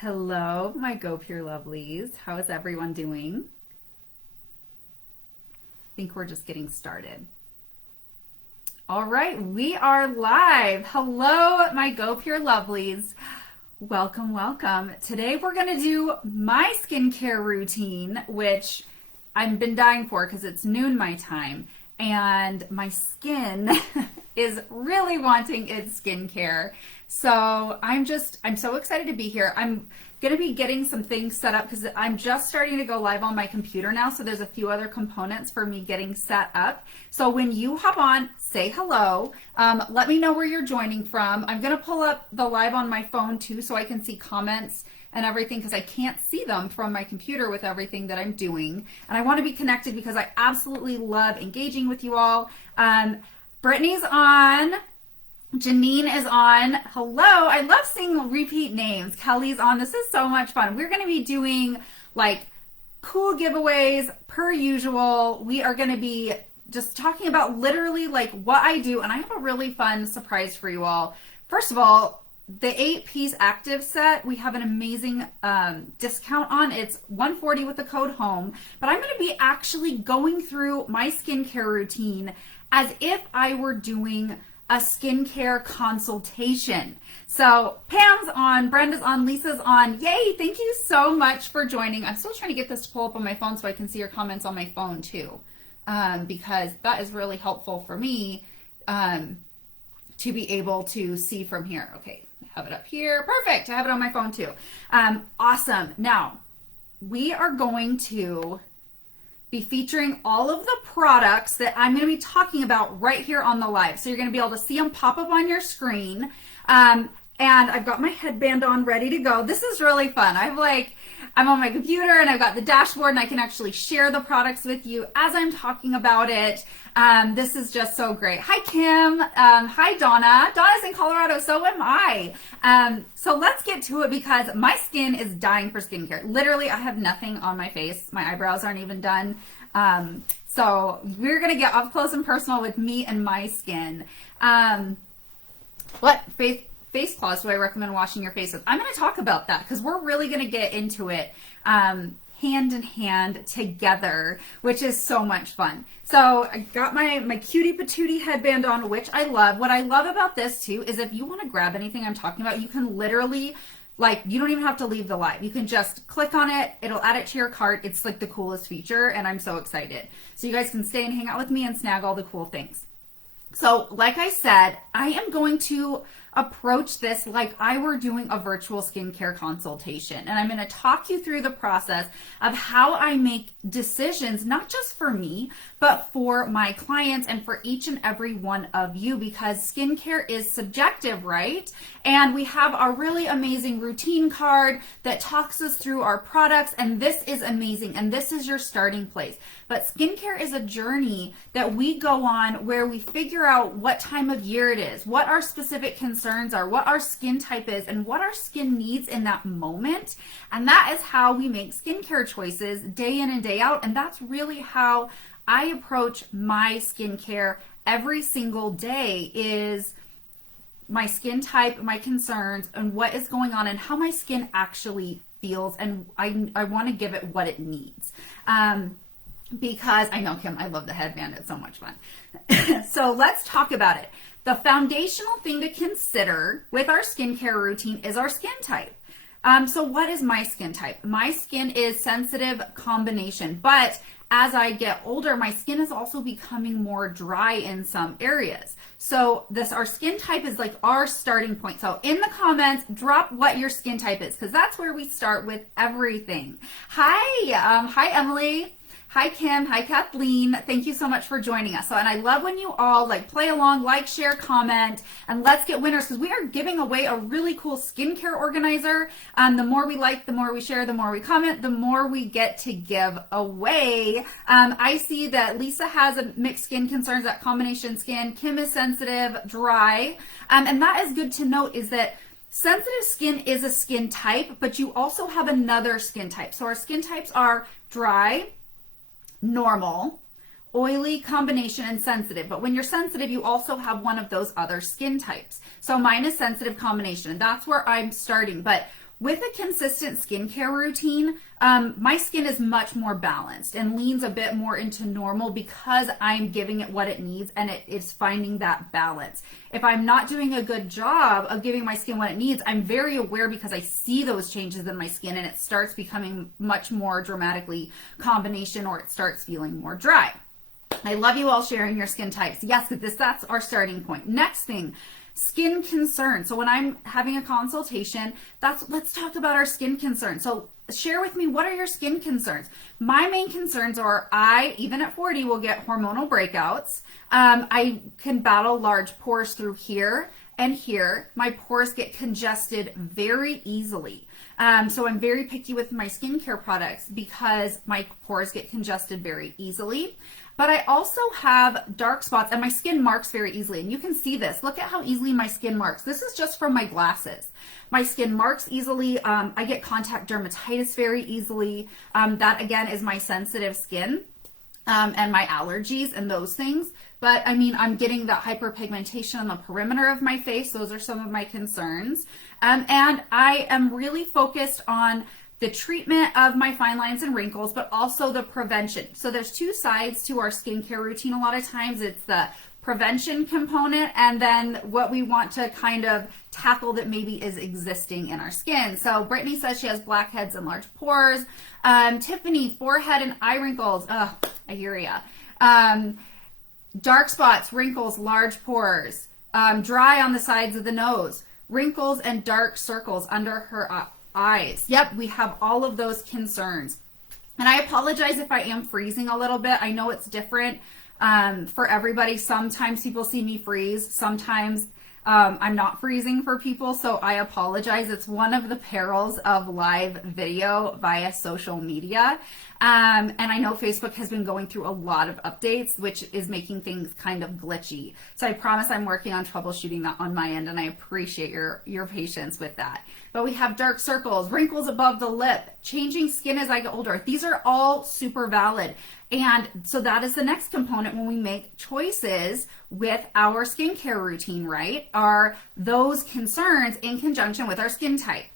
Hello, my Go Pure Lovelies. How is everyone doing? I think we're just getting started. All right, we are live. Hello, my Go Pure Lovelies. Welcome, welcome. Today we're going to do my skincare routine, which I've been dying for because it's noon my time, and my skin is really wanting its skincare. So I'm so excited to be here. I'm going to be getting some things set up because I'm just starting to go live on my computer now. So there's a few other components for me getting set up. So when you hop on, say hello. Let me know where you're joining from. I'm going to pull up the live on my phone too so I can see comments and everything because I can't see them from my computer with everything that I'm doing. And I want to be connected because I absolutely love engaging with you all. Brittany's on. Janine is on. Hello. I love seeing repeat names. Kelly's on. This is so much fun. We're going to be doing like cool giveaways per usual. We are going to be just talking about literally like what I do. And I have a really fun surprise for you all. First of all, the 8-piece active set, we have an amazing discount on. It's $140 with the code HOME. But I'm going to be actually going through my skincare routine as if I were doing a skincare consultation. So Pam's on, Brenda's on, Lisa's on. Yay, thank you so much for joining. I'm still trying to get this to pull up on my phone so I can see your comments on my phone too, because that is really helpful for me to be able to see from here. Okay, I have it up here. Perfect, I have it on my phone too. Awesome. Now, we are going to be featuring all of the products that I'm going to be talking about right here on the live. So you're going to be able to see them pop up on your screen. And I've got my headband on ready to go. This is really fun. I'm on my computer and I've got the dashboard and I can actually share the products with you as I'm talking about it. This is just so great. Hi, Kim. Hi, Donna. Donna's in Colorado. So am I. So let's get to it because my skin is dying for skincare. Literally, I have nothing on my face. My eyebrows aren't even done. So we're going to get up close and personal with me and my skin. What face cloths do I recommend washing your face with? I'm going to talk about that because we're really going to get into it hand in hand together, which is so much fun. So I got my cutie patootie headband on, which I love. What I love about this too is if you want to grab anything I'm talking about, you can literally, like, you don't even have to leave the live. You can just click on it. It'll add it to your cart. It's like the coolest feature and I'm so excited. So you guys can stay and hang out with me and snag all the cool things. So like I said, I am going to approach this like I were doing a virtual skincare consultation. And I'm going to talk you through the process of how I make decisions, not just for me, but for my clients and for each and every one of you, because skincare is subjective, right? And we have our really amazing routine card that talks us through our products. And this is amazing. And this is your starting place. But skincare is a journey that we go on where we figure out what time of year it is, what our specific concerns are, what our skin type is, and what our skin needs in that moment. And that is how we make skincare choices day in and day out. And that's really how I approach my skincare every single day, is my skin type, my concerns, and what is going on and how my skin actually feels. And I want to give it what it needs. Because I know, Kim, I love the headband. It's so much fun. So let's talk about it. The foundational thing to consider with our skincare routine is our skin type. So what is my skin type? My skin is sensitive combination, but as I get older, my skin is also becoming more dry in some areas. So our skin type is like our starting point. So in the comments, drop what your skin type is, because that's where we start with everything. Hi, Emily. Hi, Kim. Hi, Kathleen. Thank you so much for joining us. And I love when you all like play along, like, share, comment, and let's get winners, because we are giving away a really cool skincare organizer. The more we like, the more we share, the more we comment, the more we get to give away. I see that Lisa has a mixed skin concerns, that combination skin. Kim is sensitive, dry. And that is good to note, is that sensitive skin is a skin type, but you also have another skin type. So our skin types are dry, normal, oily, combination, and sensitive. But when you're sensitive, you also have one of those other skin types. So mine is sensitive combination. That's where I'm starting. But with a consistent skincare routine, my skin is much more balanced and leans a bit more into normal because I'm giving it what it needs and it is finding that balance. If I'm not doing a good job of giving my skin what it needs, I'm very aware because I see those changes in my skin and it starts becoming much more dramatically combination, or it starts feeling more dry. I love you all sharing your skin types. Yes, that's our starting point. Next thing, skin concerns. So when I'm having a consultation, let's talk about our skin concerns. So share with me, what are your skin concerns? My main concerns are even at 40, will get hormonal breakouts. I can battle large pores through here and here. My pores get congested very easily. So I'm very picky with my skincare products because my pores get congested very easily. But I also have dark spots and my skin marks very easily. And you can see this. Look at how easily my skin marks. This is just from my glasses. My skin marks easily. I get contact dermatitis very easily. That again is my sensitive skin and my allergies and those things. But I mean, I'm getting that hyperpigmentation on the perimeter of my face. Those are some of my concerns. And I am really focused on the treatment of my fine lines and wrinkles, but also the prevention. So there's two sides to our skincare routine. A lot of times it's the prevention component and then what we want to kind of tackle that maybe is existing in our skin. So Brittany says she has blackheads and large pores. Tiffany, forehead and eye wrinkles. I hear ya. Dark spots, wrinkles, large pores, dry on the sides of the nose, wrinkles and dark circles under her eyes. Yep, we have all of those concerns. And I apologize if I am freezing a little bit. I know it's different for everybody. Sometimes people see me freeze. Sometimes I'm not freezing for people, so I apologize. It's one of the perils of live video via social media. And I know Facebook has been going through a lot of updates, which is making things kind of glitchy. So I promise I'm working on troubleshooting that on my end, and I appreciate your patience with that. But we have dark circles, wrinkles above the lip, changing skin as I get older. These are all super valid. And so that is the next component when we make choices with our skincare routine, right? Are those concerns in conjunction with our skin type.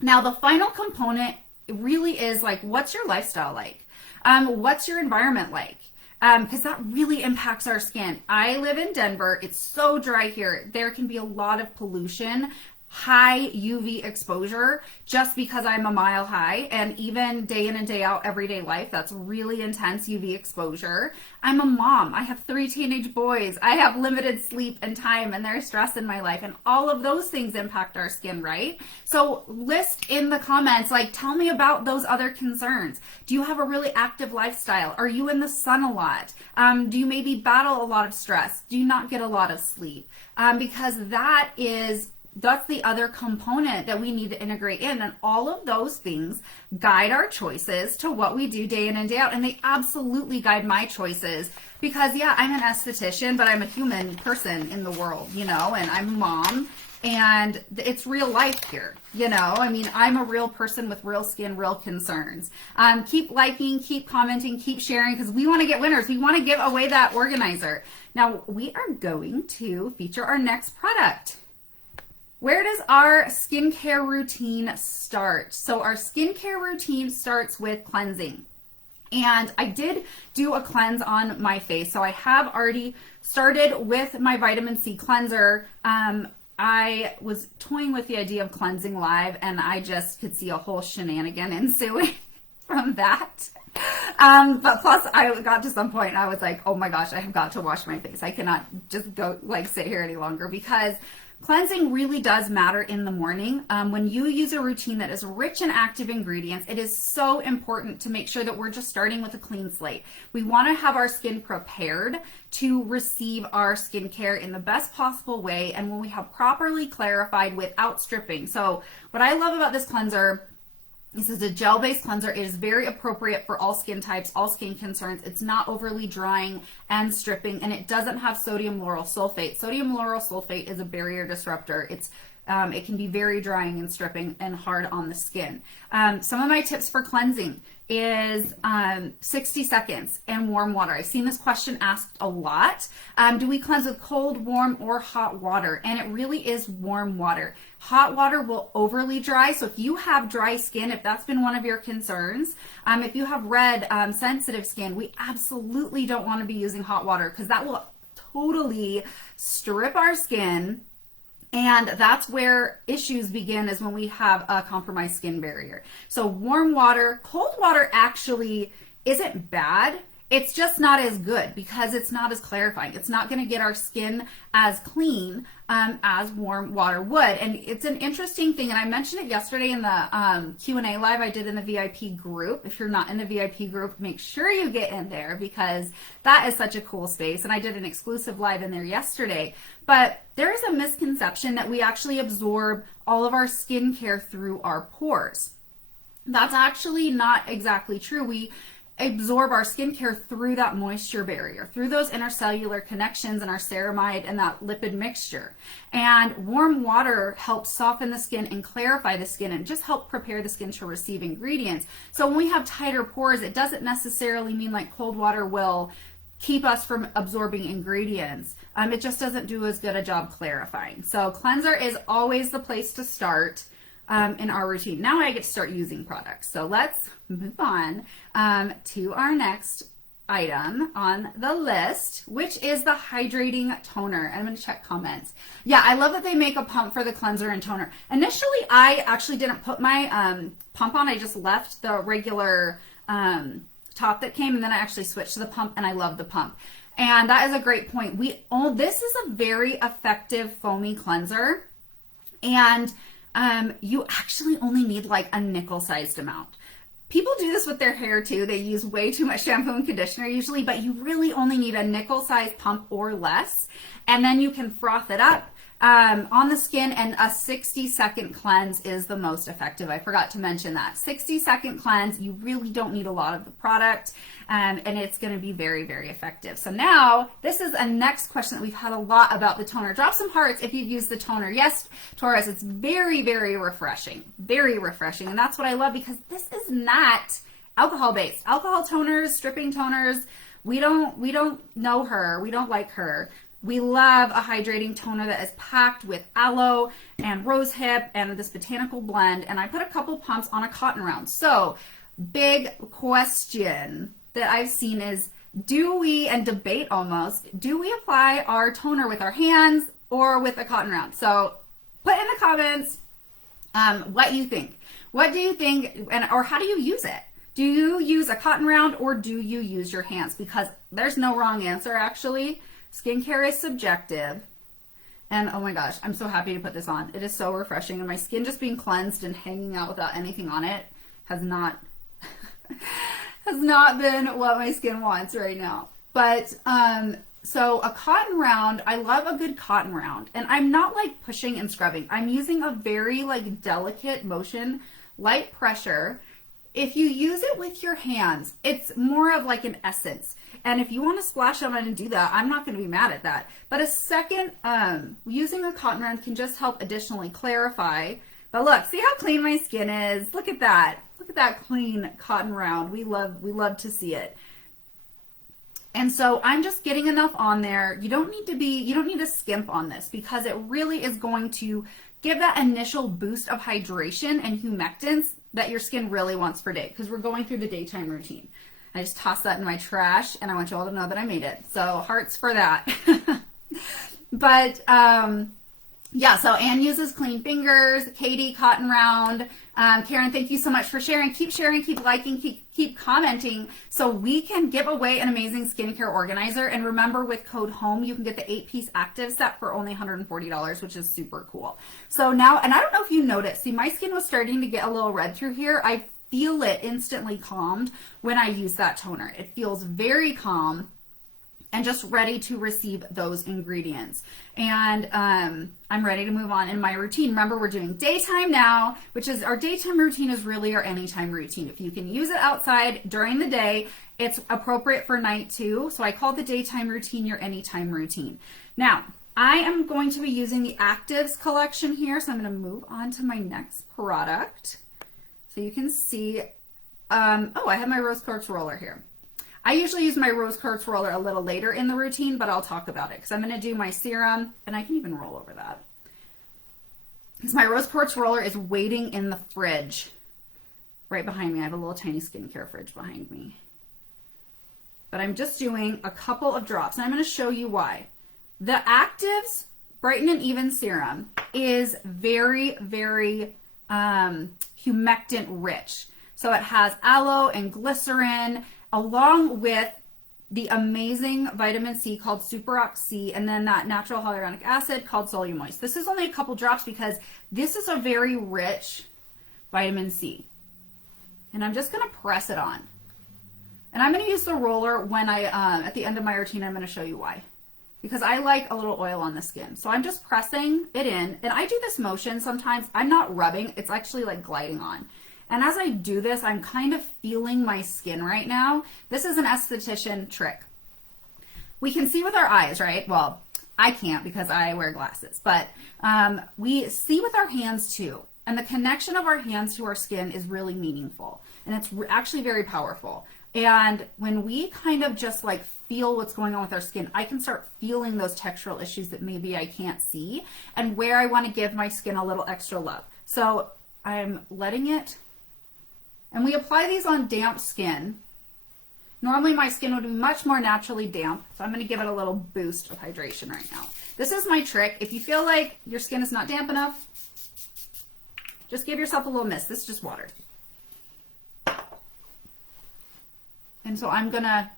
Now, the final component really is like, what's your lifestyle like? What's your environment like? Because that really impacts our skin. I live in Denver. It's so dry here. There can be a lot of pollution, high UV exposure just because I'm a mile high, and even day in and day out, everyday life, that's really intense UV exposure. I'm a mom. I have 3 teenage boys. I have limited sleep and time, and there's stress in my life, and all of those things impact our skin, right? So list in the comments, like, tell me about those other concerns. Do you have a really active lifestyle? Are you in the sun a lot? Do you maybe battle a lot of stress? Do you not get a lot of sleep? Because that's the other component that we need to integrate in. And all of those things guide our choices to what we do day in and day out. And they absolutely guide my choices because, yeah, I'm an esthetician, but I'm a human person in the world, and I'm a mom. And it's real life here, I mean, I'm a real person with real skin, real concerns. Keep liking, keep commenting, keep sharing, because we want to get winners. We want to give away that organizer. Now, we are going to feature our next product. Where does our skincare routine start? So our skincare routine starts with cleansing. And I did do a cleanse on my face. So I have already started with my vitamin C cleanser. I was toying with the idea of cleansing live, and I just could see a whole shenanigan ensuing from that. But plus I got to some point and I was like, oh my gosh, I have got to wash my face. I cannot just go sit here any longer, because cleansing really does matter in the morning. When you use a routine that is rich in active ingredients, it is so important to make sure that we're just starting with a clean slate. We want to have our skin prepared to receive our skincare in the best possible way, and when we have properly clarified without stripping. So what I love about this cleanser, this is a gel-based cleanser. It is very appropriate for all skin types, all skin concerns. It's not overly drying and stripping, and it doesn't have sodium lauryl sulfate. Sodium lauryl sulfate is a barrier disruptor. It can be very drying and stripping and hard on the skin. Some of my tips for cleansing: is 60 seconds and warm water. I've seen this question asked a lot. Do we cleanse with cold, warm, or hot water? And it really is warm water. Hot water will overly dry. So if you have dry skin, if that's been one of your concerns, if you have red sensitive skin, we absolutely don't want to be using hot water because that will totally strip our skin. And that's where issues begin, is when we have a compromised skin barrier. So warm water, cold water actually isn't bad. It's just not as good because it's not as clarifying. It's not going to get our skin as clean as warm water would. And it's an interesting thing. And I mentioned it yesterday in the Q&A live I did in the VIP group. If you're not in the VIP group, make sure you get in there because that is such a cool space. And I did an exclusive live in there yesterday. But there is a misconception that we actually absorb all of our skincare through our pores. That's actually not exactly true. We absorb our skincare through that moisture barrier, through those intercellular connections in our ceramide and that lipid mixture. And warm water helps soften the skin and clarify the skin and just help prepare the skin to receive ingredients. So when we have tighter pores, it doesn't necessarily mean like cold water will keep us from absorbing ingredients. It just doesn't do as good a job clarifying. So cleanser is always the place to start in our routine. Now I get to start using products. So let's move on to our next item on the list, which is the hydrating toner. I'm going to check comments. Yeah, I love that they make a pump for the cleanser and toner. Initially, I actually didn't put my pump on. I just left the regular top that came, and then I actually switched to the pump, and I love the pump. And that is a great point. This is a very effective foamy cleanser, and you actually only need like a nickel-sized amount. People do this with their hair too. They use way too much shampoo and conditioner usually, but you really only need a nickel-sized pump or less. And then you can froth it up on the skin, and a 60-second cleanse is the most effective. I forgot to mention that. 60-second cleanse, you really don't need a lot of the product, and it's going to be very, very effective. So now, this is a next question that we've had a lot about the toner. Drop some hearts if you've used the toner. Yes, Taurus, it's very, very refreshing. Very refreshing, and that's what I love because this is not alcohol-based. Alcohol toners, stripping toners, we don't know her. We don't like her. We love a hydrating toner that is packed with aloe and rosehip and this botanical blend. And I put a couple pumps on a cotton round. So big question that I've seen is, and debate almost, do we apply our toner with our hands or with a cotton round? So put in the comments what you think. What do you think, or how do you use it? Do you use a cotton round or do you use your hands? Because there's no wrong answer actually. Skincare is subjective. And oh my gosh, I'm so happy to put this on. It is so refreshing. And my skin just being cleansed and hanging out without anything on it has not been what my skin wants right now. But so a cotton round, I love a good cotton round. And I'm not like pushing and scrubbing. I'm using a very like delicate motion, light pressure. If you use it with your hands, it's more of like an essence. And if you want to splash on it and do that, I'm not going to be mad at that. But a second, using a cotton round can just help additionally clarify. But look, see how clean my skin is? Look at that. Look at that clean cotton round. We love to see it. And so I'm just getting enough on there. You don't need to skimp on this because it really is going to give that initial boost of hydration and humectants that your skin really wants for day, because we're going through the daytime routine. I just tossed that in my trash and I want you all to know that I made it. So hearts for that. But yeah, so Anne uses clean fingers, Katie, cotton round. Karen, thank you so much for sharing. Keep sharing, keep liking, keep commenting so we can give away an amazing skincare organizer. And remember, with code HOME, you can get the 8-piece active set for only $140, which is super cool. So now, and I don't know if you noticed, see, my skin was starting to get a little red through here. I feel it instantly calmed when I use that toner. It feels very calm and just ready to receive those ingredients. And I'm ready to move on in my routine. Remember, we're doing daytime now, which is our daytime routine is really our anytime routine. If you can use it outside during the day, it's appropriate for night too. So I call the daytime routine your anytime routine. Now, I am going to be using the Actives collection here. So I'm going to move on to my next product. So you can see I have my rose quartz roller here. I usually use my rose quartz roller a little later in the routine, but I'll talk about it because I'm going to do my serum, and I can even roll over that. Because my rose quartz roller is waiting in the fridge right behind me. I have a little tiny skincare fridge behind me. But I'm just doing a couple of drops, and I'm going to show you why. The Actives Brighten and Even Serum is very, very humectant rich. So it has aloe and glycerin along with the amazing vitamin C called Super Ox C, and then that natural hyaluronic acid called Solumoist. This is only a couple drops because this is a very rich vitamin C. And I'm just going to press it on. And I'm going to use the roller when at the end of my routine, I'm going to show you why. Because I like a little oil on the skin. So I'm just pressing it in, and I do this motion sometimes. I'm not rubbing, it's actually like gliding on. And as I do this, I'm kind of feeling my skin right now. This is an esthetician trick. We can see with our eyes, right? Well, I can't because I wear glasses, but we see with our hands too. And the connection of our hands to our skin is really meaningful. And it's actually very powerful. And when we kind of just like feel what's going on with our skin, I can start feeling those textural issues that maybe I can't see and where I want to give my skin a little extra love. So I'm letting it, and we apply these on damp skin. Normally my skin would be much more naturally damp, so I'm going to give it a little boost of hydration right now. This is my trick. If you feel like your skin is not damp enough, just give yourself a little mist. This is just water. And so I'm going to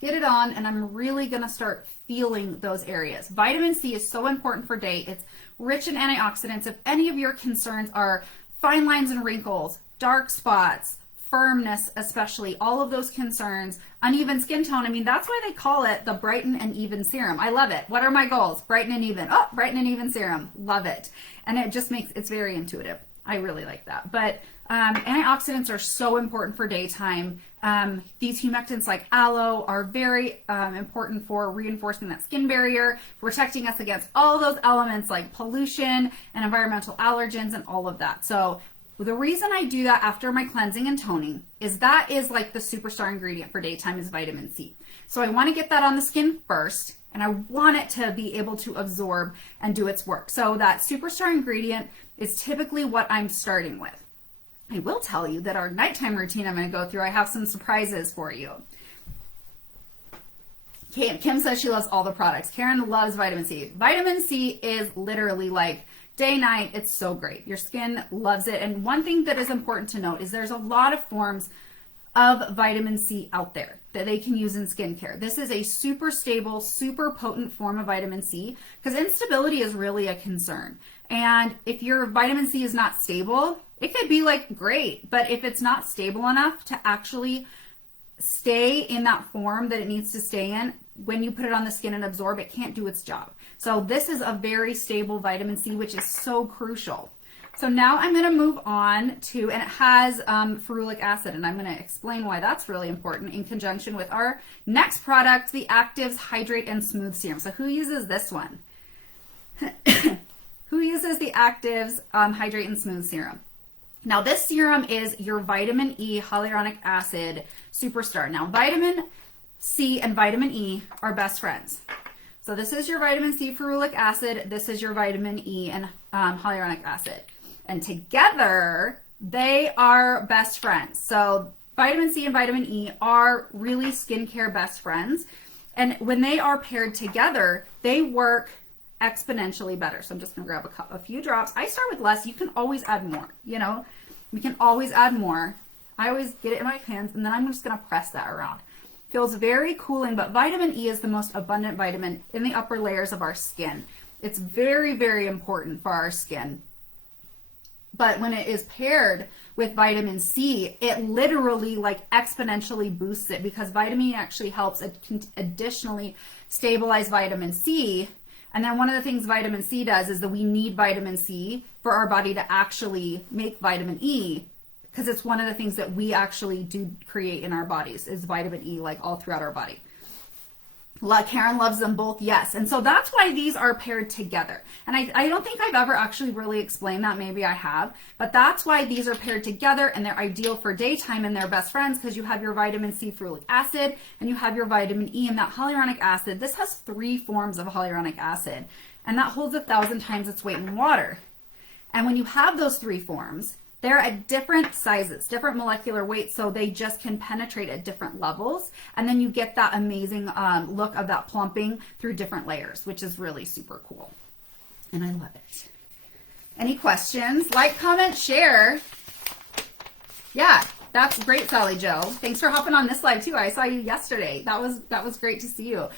get it on, and I'm really going to start feeling those areas. Vitamin C is so important for day. It's rich in antioxidants. If any of your concerns are fine lines and wrinkles, dark spots, firmness, especially all of those concerns, uneven skin tone. I mean, that's why they call it the Brighten and Even Serum. I love it. What are my goals? Brighten and Even. Oh, Brighten and Even Serum. Love it. And it just makes, it's very intuitive. I really like that. But antioxidants are so important for daytime. These humectants like aloe are very important for reinforcing that skin barrier, protecting us against all those elements like pollution and environmental allergens and all of that. So the reason I do that after my cleansing and toning is that is like the superstar ingredient for daytime is vitamin C. So I want to get that on the skin first, and I want it to be able to absorb and do its work. So that superstar ingredient is typically what I'm starting with. I will tell you that our nighttime routine I'm going to go through, I have some surprises for you. Kim says she loves all the products. Karen loves vitamin C. Vitamin C is literally like day, night, it's so great. Your skin loves it. And one thing that is important to note is there's a lot of forms of vitamin C out there that they can use in skincare. This is a super stable, super potent form of vitamin C because instability is really a concern. And if your vitamin C is not stable, it could be like great, but if it's not stable enough to actually stay in that form that it needs to stay in, when you put it on the skin and absorb, it can't do its job. So this is a very stable vitamin C, which is so crucial. So now I'm going to move on to, and it has ferulic acid, and I'm going to explain why that's really important in conjunction with our next product, the Actives Hydrate and Smooth Serum. So who uses this one? Who uses the Actives Hydrate and Smooth Serum? Now this serum is your vitamin E hyaluronic acid superstar. Now vitamin C and vitamin E are best friends. So this is your vitamin C ferulic acid. This is your vitamin E and hyaluronic acid. And together they are best friends. So vitamin C and vitamin E are really skincare best friends. And when they are paired together, they work exponentially better. So I'm just going to grab a few drops. I start with less. You can always add more, you know, we can always add more. I always get it in my hands, and then I'm just going to press that around. Feels very cooling, but vitamin E is the most abundant vitamin in the upper layers of our skin. It's very, very important for our skin. But when it is paired with vitamin C, it literally like exponentially boosts it because vitamin E actually helps additionally stabilize vitamin C. And then one of the things vitamin C does is that we need vitamin C for our body to actually make vitamin E, because it's one of the things that we actually do create in our bodies is vitamin E, like all throughout our body. Karen loves them both, yes. And so that's why these are paired together. And I don't think I've ever actually really explained that. Maybe I have. But that's why these are paired together, and they're ideal for daytime, and they're best friends because you have your vitamin C ferulic acid and you have your vitamin E and that hyaluronic acid. This has 3 forms of hyaluronic acid, and that holds 1,000 times its weight in water. And when you have those 3 forms, they're at different sizes, different molecular weights, so they just can penetrate at different levels. And then you get that amazing look of that plumping through different layers, which is really super cool. And I love it. Any questions? Like, comment, share. Yeah, that's great, Sally Joe. Thanks for hopping on this live too. I saw you yesterday. That was great to see you.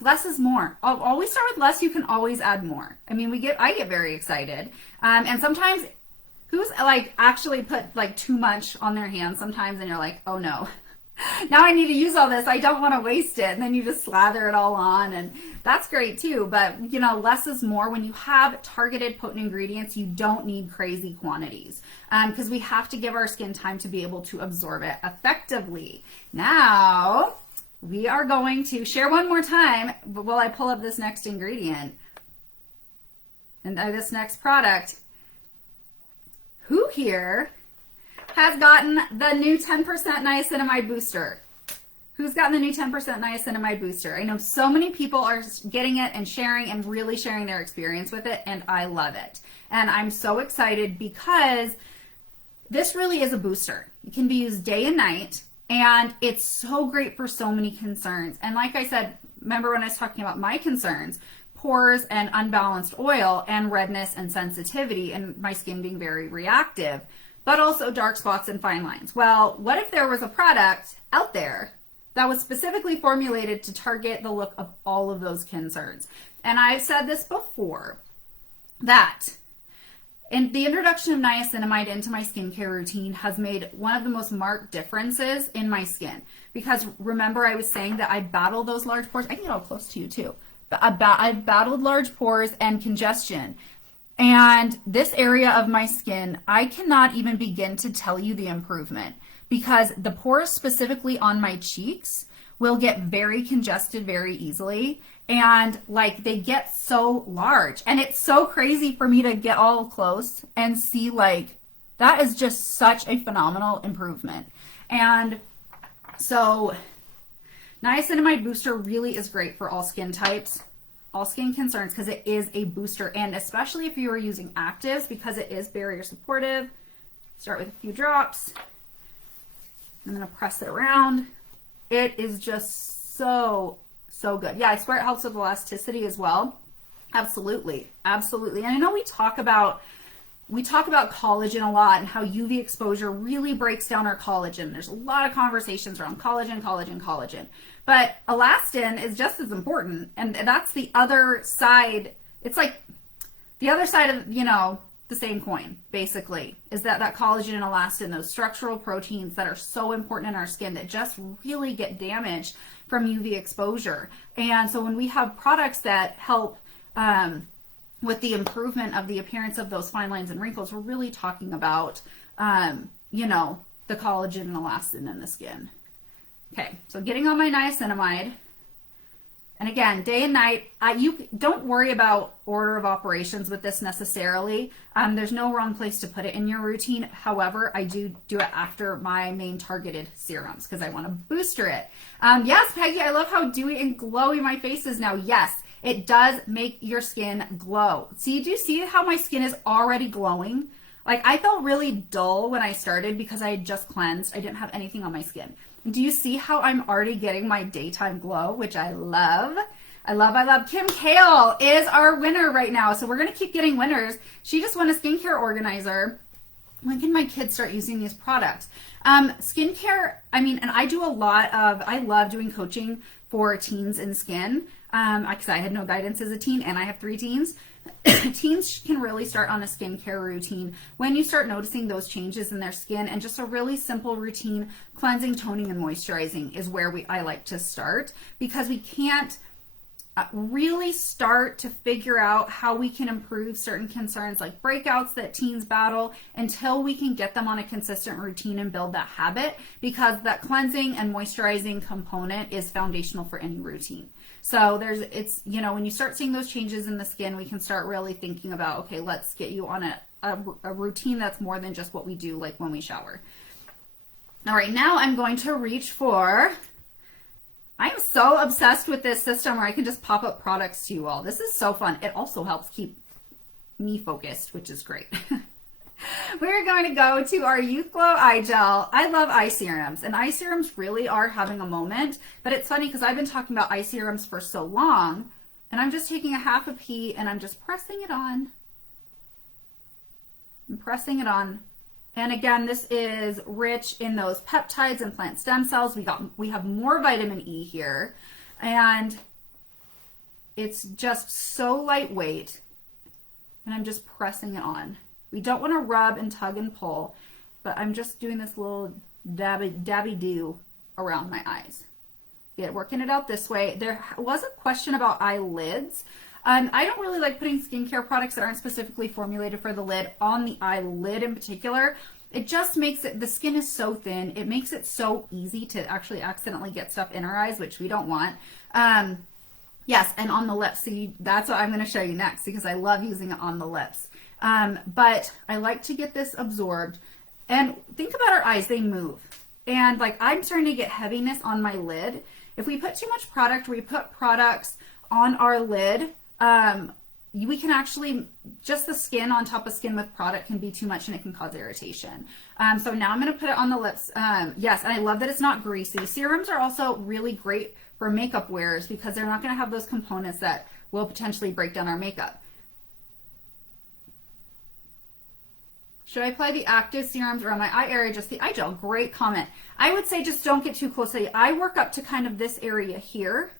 Less is more. I'll always start with less. You can always add more. I mean, I get very excited. And sometimes who's like actually put like too much on their hands sometimes, and you're like, oh no, now I need to use all this. I don't want to waste it. And then you just slather it all on, and that's great too. But you know, less is more. When you have targeted potent ingredients, you don't need crazy quantities because we have to give our skin time to be able to absorb it effectively. Now, we are going to share one more time while I pull up this next ingredient and this next product. Who here has gotten the new 10% niacinamide booster? Who's gotten the new 10% niacinamide booster? I know so many people are getting it and sharing and really sharing their experience with it, and I love it. And I'm so excited because this really is a booster. It can be used day and night, and it's so great for so many concerns. And like I said, remember when I was talking about my concerns? Pores and unbalanced oil and redness and sensitivity and my skin being very reactive, but also dark spots and fine lines. Well, what if there was a product out there that was specifically formulated to target the look of all of those concerns? And I've said this before, that in the introduction of niacinamide into my skincare routine has made one of the most marked differences in my skin. Because remember, I was saying that I battle those large pores. I can get all close to you too. I've battled large pores and congestion. And this area of my skin, I cannot even begin to tell you the improvement, because the pores specifically on my cheeks will get very congested very easily. And like they get so large, and it's so crazy for me to get all close and see like that is just such a phenomenal improvement. And so niacinamide booster really is great for all skin types, all skin concerns, because it is a booster. And especially if you are using actives, because it is barrier supportive. Start with a few drops. I'm going to press it around. It is just so good. Yeah, I swear it helps with elasticity as well. Absolutely. Absolutely. And I know we talk about collagen a lot and how UV exposure really breaks down our collagen. There's a lot of conversations around collagen. But elastin is just as important. And that's the other side. It's like the other side of, the same coin, basically, is that collagen and elastin, those structural proteins that are so important in our skin that just really get damaged from UV exposure. And so when we have products that help with the improvement of the appearance of those fine lines and wrinkles, we're really talking about, the collagen and elastin in the skin. Okay, so getting on my niacinamide. And again, day and night, you don't worry about order of operations with this necessarily. There's no wrong place to put it in your routine. However, I do it after my main targeted serums because I want to booster it. Yes, Peggy, I love how dewy and glowy my face is now. Yes, it does make your skin glow. See, do you see how my skin is already glowing? Like, I felt really dull when I started because I had just cleansed. I didn't have anything on my skin. Do you see how I'm already getting my daytime glow, which I love? I love. Kim Kale is our winner right now. So we're going to keep getting winners. She just won a skincare organizer. When can my kids start using these products? Skincare, and I do I love doing coaching for teens and skin. Because I had no guidance as a teen and I have 3 teens. Teens can really start on a skincare routine when you start noticing those changes in their skin, and just a really simple routine, cleansing, toning, and moisturizing is where I like to start, because we can't really start to figure out how we can improve certain concerns like breakouts that teens battle until we can get them on a consistent routine and build that habit, because that cleansing and moisturizing component is foundational for any routine. So it's, you know, when you start seeing those changes in the skin, we can start really thinking about, okay, let's get you on a routine that's more than just what we do like when we shower. All right, now I'm going to reach for, I'm so obsessed with this system where I can just pop up products to you all. This is so fun. It also helps keep me focused, which is great. We're going to go to our Youth Glow Eye Gel. I love eye serums, and eye serums really are having a moment, but it's funny because I've been talking about eye serums for so long, and I'm just taking a half a pea and I'm just pressing it on. I'm pressing it on. And again, this is rich in those peptides and plant stem cells. We have more vitamin E here, and it's just so lightweight, and I'm just pressing it on. We don't want to rub and tug and pull, but I'm just doing this little dabby do around my eyes. Yeah, working it out this way. There was a question about eyelids. I don't really like putting skincare products that aren't specifically formulated for the lid on the eyelid in particular. It just makes it, the skin is so thin, it makes it so easy to actually accidentally get stuff in our eyes, which we don't want. Yes, and on the lips. See, that's what I'm going to show you next because I love using it on the lips. But I like to get this absorbed. And think about our eyes, they move. And like I'm starting to get heaviness on my lid. If we put too much product, or we put products on our lid, we can actually, just the skin on top of skin with product can be too much and it can cause irritation. So now I'm going to put it on the lips. Yes, and I love that it's not greasy. Serums are also really great for makeup wearers because they're not going to have those components that will potentially break down our makeup. Should I apply the active serums around my eye area, just the eye gel? Great comment. I would say just don't get too close. I work up to kind of this area here.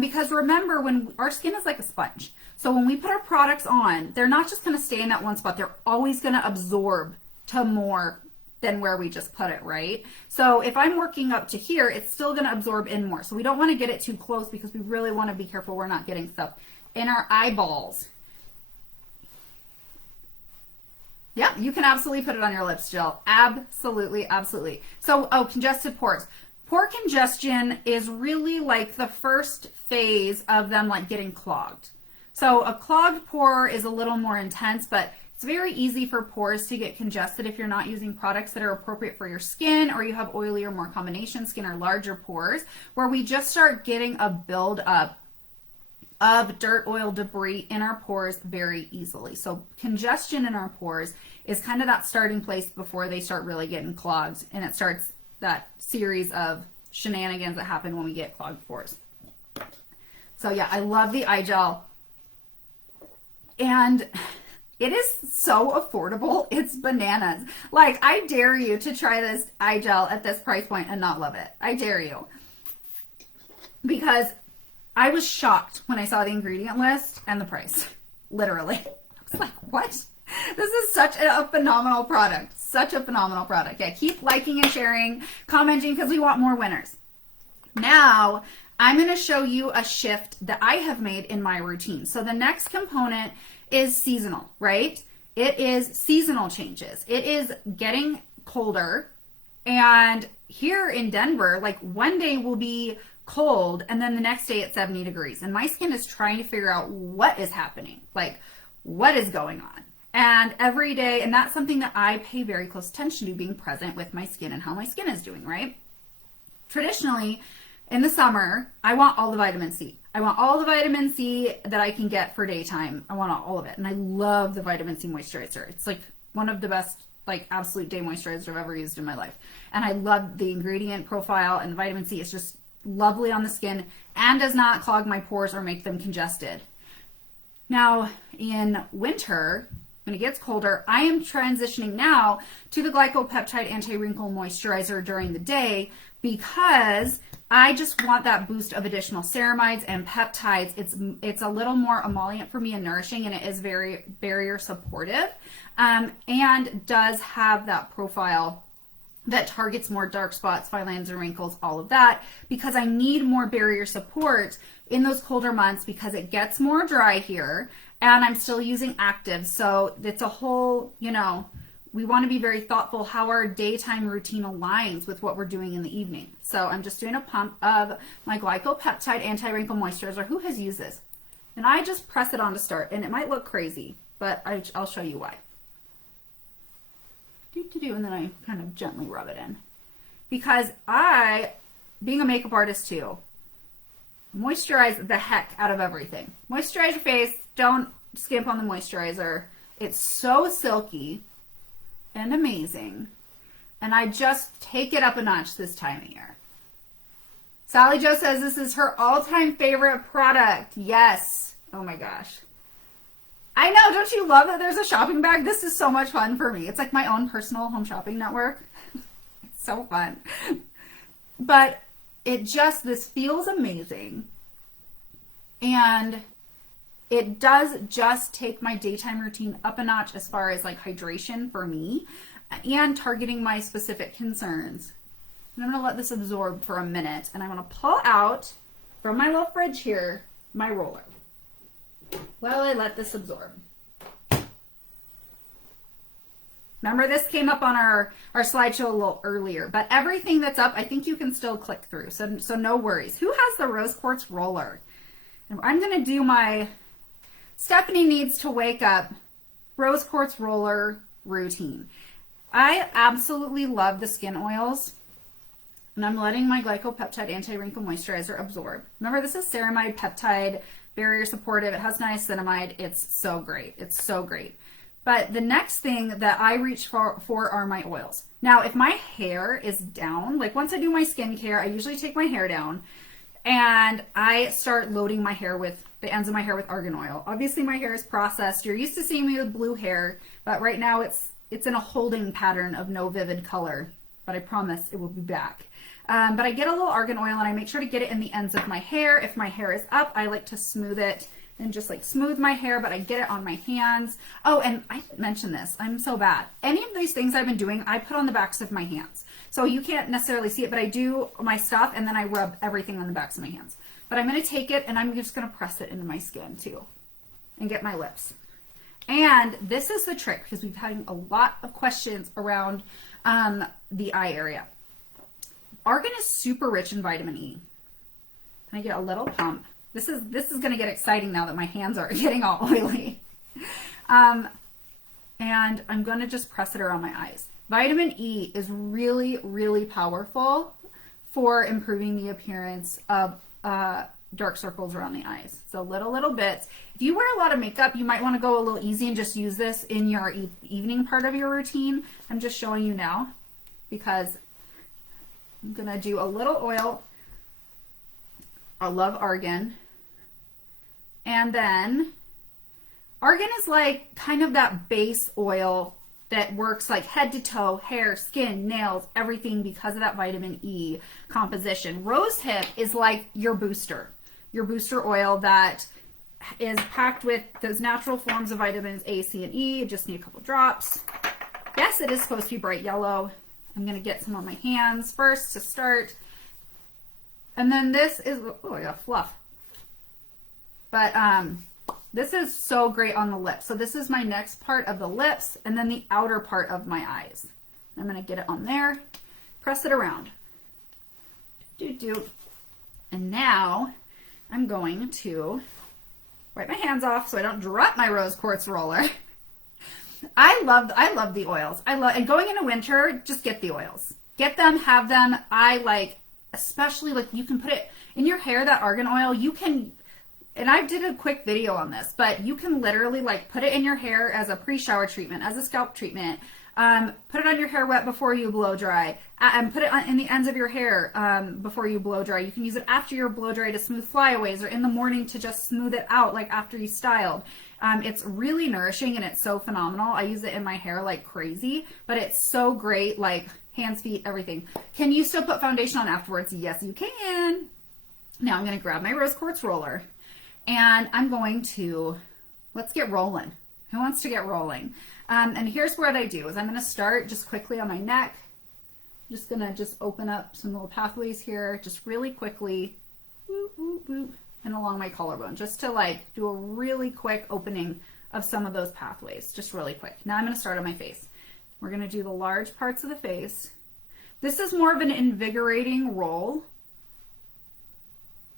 Because remember, when our skin is like a sponge. So when we put our products on, they're not just going to stay in that one spot. They're always going to absorb to more than where we just put it, right? So if I'm working up to here, it's still going to absorb in more. So we don't want to get it too close because we really want to be careful we're not getting stuff in our eyeballs. Yeah, you can absolutely put it on your lips, Jill. Absolutely, absolutely. So, congested pores. Pore congestion is really like the first phase of them like getting clogged. So a clogged pore is a little more intense, but it's very easy for pores to get congested if you're not using products that are appropriate for your skin, or you have oily or more combination skin or larger pores, where we just start getting a buildup of dirt, oil, debris in our pores very easily. So congestion in our pores is kind of that starting place before they start really getting clogged, and it starts that series of shenanigans that happen when we get clogged pores. So yeah, I love the eye gel, and it is so affordable. It's bananas. Like, I dare you to try this eye gel at this price point and not love it. I dare you, because I was shocked when I saw the ingredient list and the price. Literally. I was like, what? This is such a phenomenal product. Such a phenomenal product. Yeah, keep liking and sharing, commenting, because we want more winners. Now, I'm going to show you a shift that I have made in my routine. So the next component is seasonal, right? It is seasonal changes. It is getting colder. And here in Denver, like one day will be cold and then the next day it's 70 degrees. And my skin is trying to figure out what is happening, like what is going on. And every day, and that's something that I pay very close attention to, being present with my skin and how my skin is doing, right? Traditionally, in the summer, I want all the vitamin C. I want all the vitamin C that I can get for daytime. I want all of it. And I love the vitamin C moisturizer. It's like one of the best, like absolute day moisturizers I've ever used in my life. And I love the ingredient profile, and the vitamin C is just lovely on the skin and does not clog my pores or make them congested. Now, in winter, when it gets colder, I am transitioning now to the glycopeptide anti-wrinkle moisturizer during the day, because I just want that boost of additional ceramides and peptides. It's a little more emollient for me and nourishing, and it is very barrier supportive, and does have that profile that targets more dark spots, fine lines and wrinkles, all of that, because I need more barrier support in those colder months because it gets more dry here and I'm still using actives. So it's a whole, you know, we want to be very thoughtful how our daytime routine aligns with what we're doing in the evening. So I'm just doing a pump of my glycopeptide anti-wrinkle moisturizer. Who has used this? And I just press it on to start, and it might look crazy, but I'll show you why. And then I kind of gently rub it in. Because I, being a makeup artist too, moisturize the heck out of everything. Moisturize your face. Don't skimp on the moisturizer. It's so silky and amazing. And I just take it up a notch this time of year. Sally Jo says this is her all-time favorite product. Yes. Oh my gosh. I know, don't you love that there's a shopping bag? This is so much fun for me. It's like my own personal home shopping network. It's so fun. But this feels amazing. And it does just take my daytime routine up a notch as far as like hydration for me and targeting my specific concerns. And I'm going to let this absorb for a minute. And I'm going to pull out from my little fridge here my roller. While I let this absorb. Remember, this came up on our slideshow a little earlier, but everything that's up, I think you can still click through, so no worries. Who has the rose quartz roller? And I'm going to do my Stephanie needs to wake up rose quartz roller routine. I absolutely love the skin oils, and I'm letting my glycopeptide anti-wrinkle moisturizer absorb. Remember, this is ceramide peptide, barrier supportive. It has niacinamide. It's so great. It's so great. But the next thing that I reach for are my oils. Now, if my hair is down, like once I do my skincare, I usually take my hair down and I start loading my hair with the ends of my hair with argan oil. Obviously, my hair is processed. You're used to seeing me with blue hair, but right now it's in a holding pattern of no vivid color. But I promise it will be back. But I get a little argan oil and I make sure to get it in the ends of my hair. If my hair is up, I like to smooth it and just like smooth my hair, but I get it on my hands. Oh, and I didn't mention this. I'm so bad. Any of these things I've been doing, I put on the backs of my hands. So you can't necessarily see it, but I do my stuff and then I rub everything on the backs of my hands. But I'm going to take it and I'm just going to press it into my skin too and get my lips. And this is the trick because we've had a lot of questions around the eye area. Argan is super rich in vitamin E. Can I get a little pump? This is going to get exciting now that my hands are getting all oily. And I'm going to just press it around my eyes. Vitamin E is really, really powerful for improving the appearance of dark circles around the eyes. So little bits. If you wear a lot of makeup, you might want to go a little easy and just use this in your evening part of your routine. I'm just showing you now because I'm going to do a little oil. I love argan. And then argan is like kind of that base oil that works like head to toe, hair, skin, nails, everything because of that vitamin E composition. Rosehip is like your booster oil that is packed with those natural forms of vitamins A, C, and E. You just need a couple drops. Yes, it is supposed to be bright yellow. I'm going to get some on my hands first to start. And then this is, oh, I got fluff. But this is so great on the lips. So this is my next part of the lips and then the outer part of my eyes. I'm going to get it on there, press it around. And now I'm going to wipe my hands off so I don't drop my rose quartz roller. I love the oils. And going into winter, just get the oils. Get them, have them. I like, especially like you can put it in your hair, that argan oil, you can, and I did a quick video on this, but you can literally like put it in your hair as a pre-shower treatment, as a scalp treatment. Put it on your hair wet before you blow dry, and put it in the ends of your hair before you blow dry. You can use it after your blow dry to smooth flyaways, or in the morning to just smooth it out like after you styled. It's really nourishing and it's so phenomenal. I use it in my hair like crazy, but it's so great, like hands, feet, everything. Can you still put foundation on afterwards? Yes, you can. Now I'm going to grab my rose quartz roller and I'm going to, let's get rolling. Who wants to get rolling? And here's what I do is I'm going to start just quickly on my neck just gonna open up some little pathways here, just really quickly, whoop, whoop, whoop, and along my collarbone, just to like do a really quick opening of some of those pathways, just really quick. Now I'm gonna start on my face. We're gonna do the large parts of the face. This is more of an invigorating roll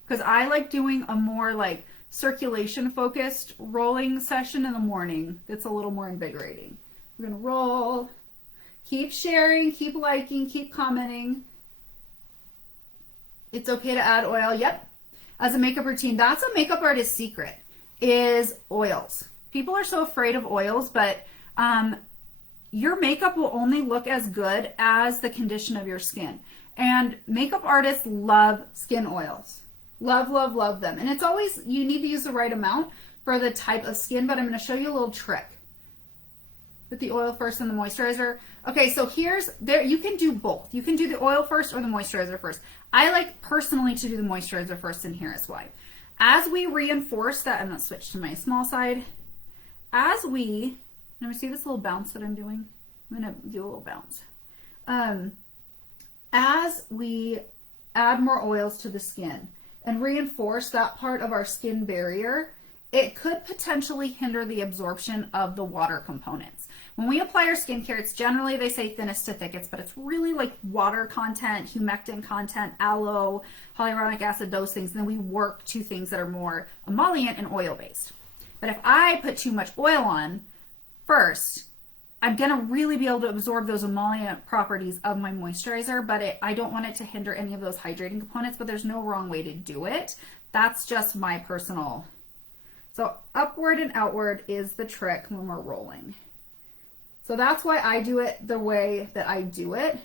because I like doing a more like circulation focused rolling session in the morning. That's a little more invigorating. We're gonna roll, keep sharing, keep liking, keep commenting. It's okay to add oil. Yep. As a makeup routine, that's a makeup artist's secret, is oils. People are so afraid of oils, but your makeup will only look as good as the condition of your skin. And makeup artists love skin oils. Love, love, love them. And it's always, you need to use the right amount for the type of skin, but I'm going to show you a little trick. With the oil first and the moisturizer. Okay, so you can do both. You can do the oil first or the moisturizer first. I like personally to do the moisturizer first, and here is why. As we reinforce that, I'm going to switch to my small side. Let me see this little bounce that I'm doing. I'm going to do a little bounce. As we add more oils to the skin and reinforce that part of our skin barrier, it could potentially hinder the absorption of the water components. When we apply our skincare, it's generally, they say thinnest to thickest, but it's really like water content, humectant content, aloe, hyaluronic acid, those things. And then we work to things that are more emollient and oil-based. But if I put too much oil on first, I'm going to really be able to absorb those emollient properties of my moisturizer, but I don't want it to hinder any of those hydrating components, but there's no wrong way to do it. That's just my personal. So upward and outward is the trick when we're rolling. So that's why I do it the way that I do it,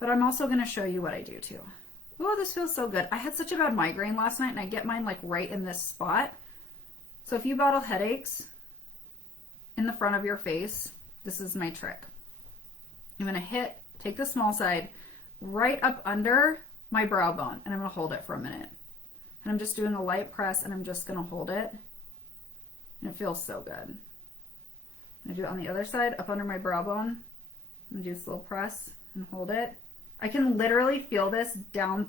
but I'm also going to show you what I do too. Oh, this feels so good. I had such a bad migraine last night, and I get mine like right in this spot. So if you battle headaches in the front of your face, this is my trick. I'm going to take the small side right up under my brow bone, and I'm going to hold it for a minute. And I'm just doing a light press, and I'm just going to hold it. And it feels so good. I'm going to do it on the other side, up under my brow bone. I'm going to do this little press and hold it. I can literally feel this down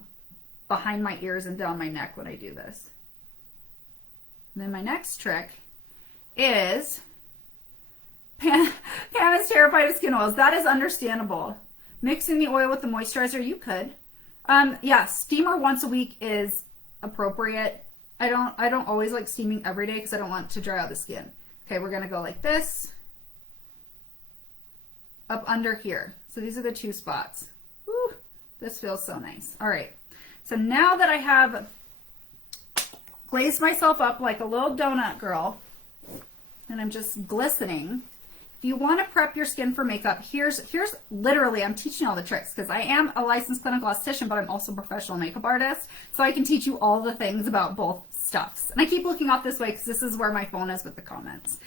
behind my ears and down my neck when I do this. And then my next trick is, Pam is terrified of skin oils. That is understandable. Mixing the oil with the moisturizer, you could. Yeah, steamer once a week is appropriate. I don't always like steaming every day because I don't want to dry out the skin. Okay, we're gonna go like this, up under here. So these are the two spots. Woo, this feels so nice. All right, so now that I have glazed myself up like a little donut girl, and I'm just glistening, if you want to prep your skin for makeup, here's literally, I'm teaching all the tricks because I am a licensed clinical esthetician, but I'm also a professional makeup artist. So I can teach you all the things about both stuffs. And I keep looking off this way because this is where my phone is with the comments.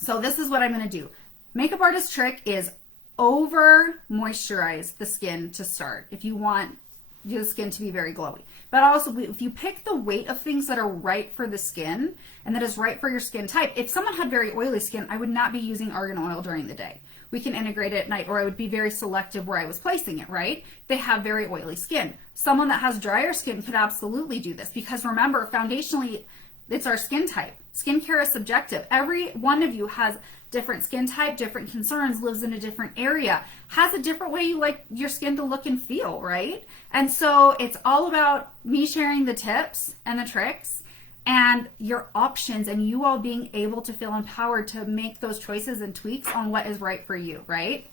So this is what I'm going to do. Makeup artist trick is over moisturize the skin to start if you want your skin to be very glowy. But also, if you pick the weight of things that are right for the skin and that is right for your skin type, if someone had very oily skin, I would not be using argan oil during the day. We can integrate it at night, or I would be very selective where I was placing it, right? They have very oily skin. Someone that has drier skin could absolutely do this because remember, foundationally, it's our skin type. Skincare is subjective. Every one of you has different skin type, different concerns, lives in a different area, has a different way you like your skin to look and feel, right? And so it's all about me sharing the tips and the tricks and your options and you all being able to feel empowered to make those choices and tweaks on what is right for you, right?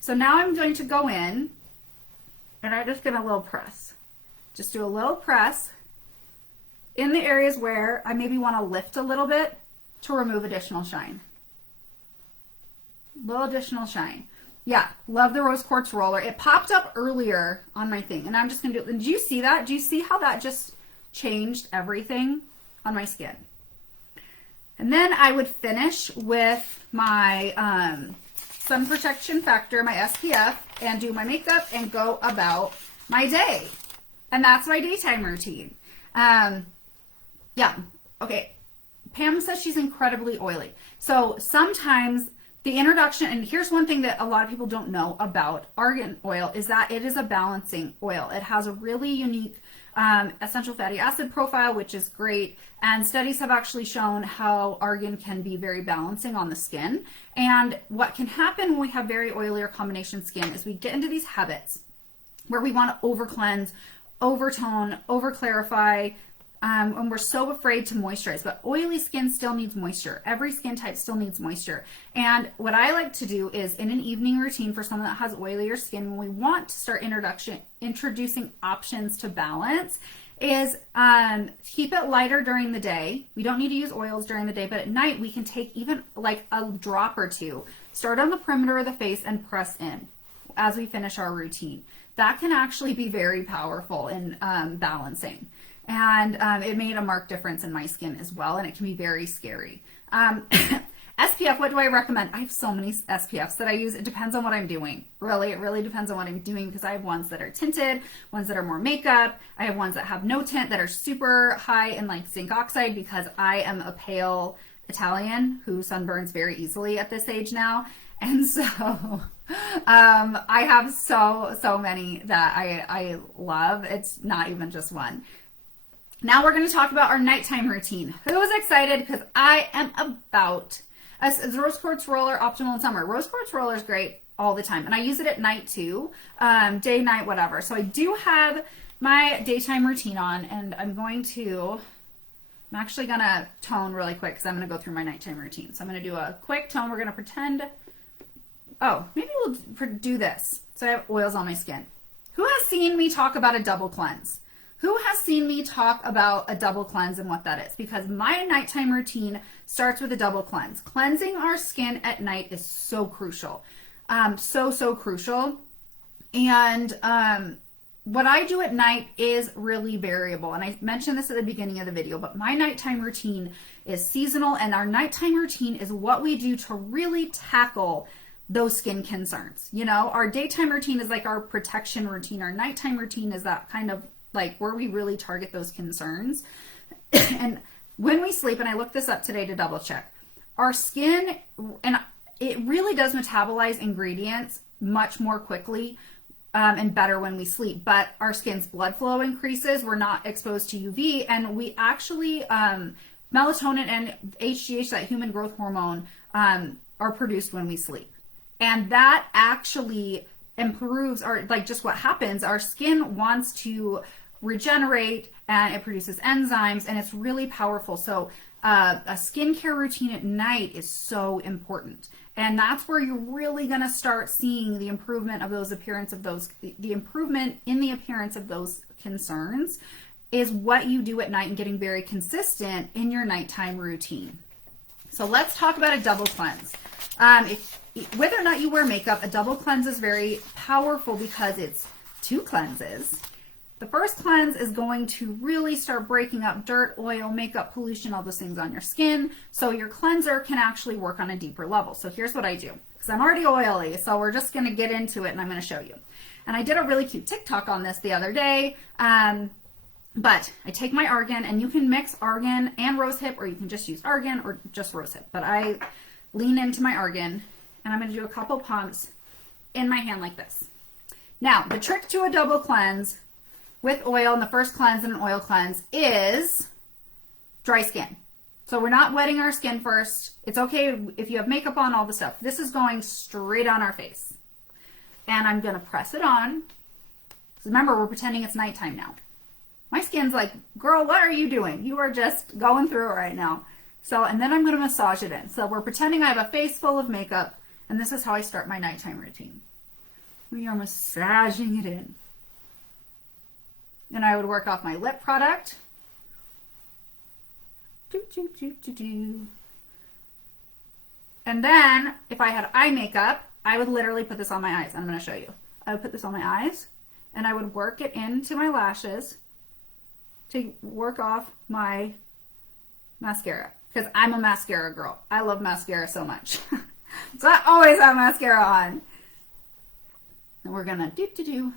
So now I'm going to go in and I'm just going to a little press. Just do a little press in the areas where I maybe want to lift a little bit to remove additional shine. Little additional shine. Yeah, love the rose quartz roller. It popped up earlier on my thing, and I'm just going to do it. Did you see that? Do you see how that just changed everything on my skin? And then I would finish with my sun protection factor, my SPF, and do my makeup and go about my day. And that's my daytime routine. Yeah, okay. Pam says she's incredibly oily. So sometimes The introduction, and here's one thing that a lot of people don't know about argan oil, is that it is a balancing oil. It has a really unique essential fatty acid profile, which is great. And studies have actually shown how argan can be very balancing on the skin. And what can happen when we have very oily or combination skin is we get into these habits where we want to over cleanse, overtone, over clarify, and we're so afraid to moisturize. But oily skin still needs moisture. Every skin type still needs moisture. And what I like to do is, in an evening routine for someone that has oilier skin, when we want to start introducing options to balance, is keep it lighter during the day. We don't need to use oils during the day, but at night we can take even like a drop or two, start on the perimeter of the face and press in as we finish our routine. That can actually be very powerful in balancing. And it made a marked difference in my skin as well, and it can be very scary. SPF, what do I recommend? I have so many SPFs that I use. It depends on what I'm doing. Really, it really depends on what I'm doing, because I have ones that are tinted, ones that are more makeup. I have ones that have no tint that are super high in like zinc oxide, because I am a pale Italian who sunburns very easily at this age now. And so I have so many that I love. It's not even just one. Now we're going to talk about our nighttime routine. Who is excited? Because I am about, as rose quartz roller, optimal in summer. Rose quartz roller is great all the time. And I use it at night too, day, night, whatever. So I do have my daytime routine on, and I'm actually going to tone really quick because I'm going to go through my nighttime routine. So I'm going to do a quick tone. We're going to pretend, oh, maybe we'll do this. So I have oils on my skin. Who has seen me talk about a double cleanse? Who has seen me talk about a double cleanse and what that is? Because my nighttime routine starts with a double cleanse. Cleansing our skin at night is so crucial. So crucial. And what I do at night is really variable. And I mentioned this at the beginning of the video, but my nighttime routine is seasonal, and our nighttime routine is what we do to really tackle those skin concerns. You know, our daytime routine is like our protection routine. Our nighttime routine is that kind of like where we really target those concerns. And when we sleep, and I looked this up today to double check, our skin, and it really does metabolize ingredients much more quickly and better when we sleep, but our skin's blood flow increases. We're not exposed to UV, and we actually, melatonin and HGH, that human growth hormone, are produced when we sleep. And that actually improves our, like, just what happens. Our skin wants to regenerate, and it produces enzymes, and it's really powerful. So a skincare routine at night is so important, and that's where you're really going to start seeing the improvement of those the improvement in the appearance of those concerns is what you do at night, and getting very consistent in your nighttime routine. So let's talk about a double cleanse. Whether or not you wear makeup, a double cleanse is very powerful because it's two cleanses. The first cleanse is going to really start breaking up dirt, oil, makeup, pollution, all those things on your skin, so your cleanser can actually work on a deeper level. So here's what I do, because I'm already oily, so we're just going to get into it, and I'm going to show you. And I did a really cute TikTok on this the other day, but I take my argan, and you can mix argan and rosehip, or you can just use argan or just rosehip, but I lean into my argan, and I'm going to do a couple pumps in my hand like this. Now, the trick to a double cleanse with oil, and the first cleanse and an oil cleanse, is dry skin. So we're not wetting our skin first. It's okay if you have makeup on, all the stuff. This is going straight on our face. And I'm going to press it on. So remember, we're pretending it's nighttime now. My skin's like, girl, what are you doing? You are just going through it right now. So, and then I'm going to massage it in. So we're pretending I have a face full of makeup, and this is how I start my nighttime routine. We are massaging it in. And I would work off my lip product. And then, if I had eye makeup, I would literally put this on my eyes. I'm going to show you. I would put this on my eyes, and I would work it into my lashes to work off my mascara. Because I'm a mascara girl. I love mascara so much. So I always have mascara on. And we're going to do.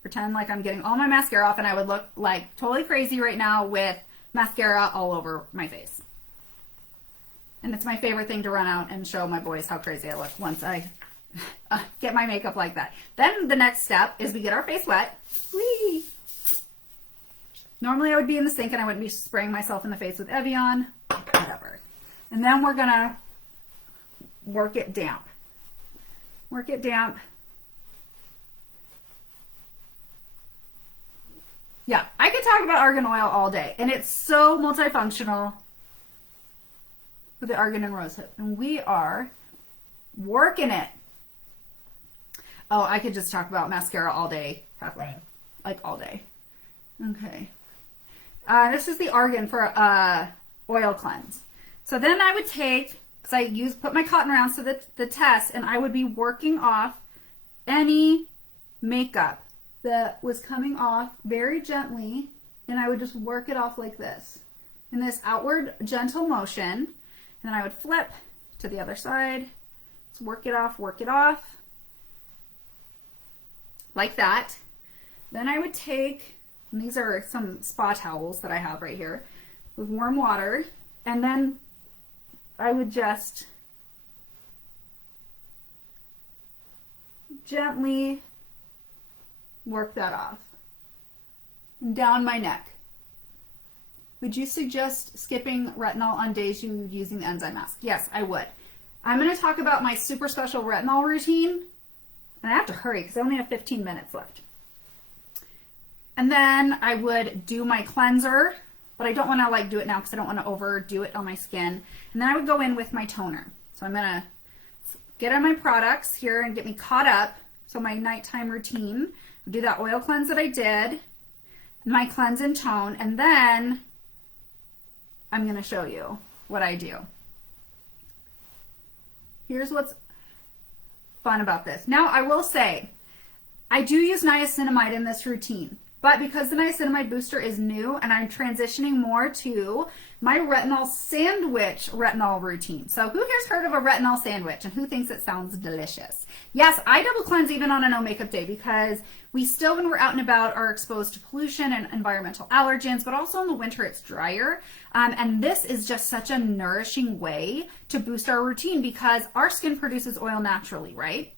Pretend like I'm getting all my mascara off, and I would look like totally crazy right now with mascara all over my face. And it's my favorite thing to run out and show my boys how crazy I look once I get my makeup like that. Then the next step is we get our face wet. Whee! Normally I would be in the sink and I wouldn't be spraying myself in the face with Evian, whatever. And then we're gonna work it damp. Work it damp. Yeah, I could talk about argan oil all day, and it's so multifunctional with the argan and rosehip, and we are working it. Oh, I could just talk about mascara all day, probably, like all day. Okay. This is the argan for oil cleanse. So then I would take, because I put my cotton rounds to the test, and I would be working off any makeup that was coming off very gently, and I would just work it off like this in this outward gentle motion. And then I would flip to the other side. Let's work it off like that. Then I would take, and these are some spa towels that I have right here with warm water, and then I would just gently work that off and down my neck. Would you suggest skipping retinol on days you're using the enzyme mask? Yes, I would. I'm going to talk about my super special retinol routine, and I have to hurry because I only have 15 minutes left. And then I would do my cleanser, but I don't want to like do it now because I don't want to overdo it on my skin. And then I would go in with my toner. So I'm going to get on my products here and get me caught up. So my nighttime routine, do that oil cleanse that I did, my cleanse and tone, and then I'm going to show you what I do. Here's what's fun about this. Now, I will say, I do use niacinamide in this routine, but because the niacinamide booster is new and I'm transitioning more to my retinol sandwich retinol routine. So who here's heard of a retinol sandwich and who thinks it sounds delicious? Yes, I double cleanse even on a no makeup day because we still, when we're out and about, are exposed to pollution and environmental allergens, but also in the winter it's drier. And this is just such a nourishing way to boost our routine because our skin produces oil naturally, right?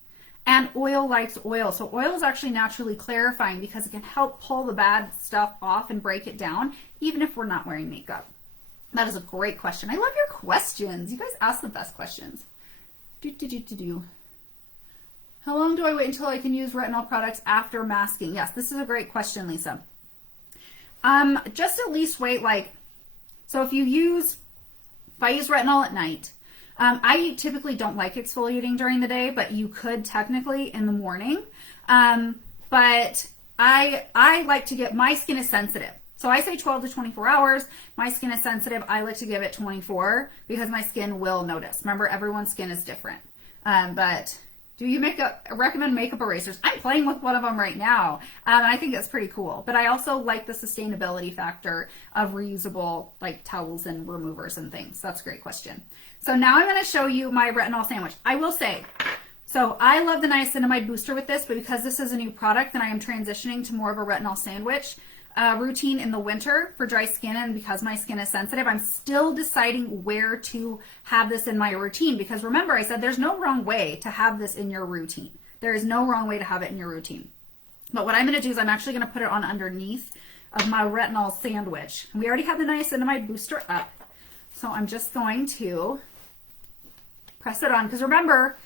And oil likes oil. So oil is actually naturally clarifying because it can help pull the bad stuff off and break it down, even if we're not wearing makeup. That is a great question. I love your questions. You guys ask the best questions. How long do I wait until I can use retinol products after masking? Yes, this is a great question, Lisa. Just at least wait so if I use retinol at night, I typically don't like exfoliating during the day, but you could technically in the morning. But I like to get, my skin is sensitive. So I say 12 to 24 hours. My skin is sensitive. I like to give it 24 because my skin will notice. Remember, everyone's skin is different. But do you recommend makeup erasers? I'm playing with one of them right now. And I think that's pretty cool. But I also like the sustainability factor of reusable towels and removers and things. That's a great question. So now I'm going to show you my retinol sandwich. I will say, so I love the niacinamide booster with this, but because this is a new product, then I am transitioning to more of a retinol sandwich routine in the winter for dry skin, and because my skin is sensitive, I'm still deciding where to have this in my routine because remember I said there's no wrong way to have this in your routine. There is no wrong way to have it in your routine. But what I'm going to do is I'm actually going to put it on underneath of my retinol sandwich. We already have the niacinamide booster up, so I'm just going to press it on because remember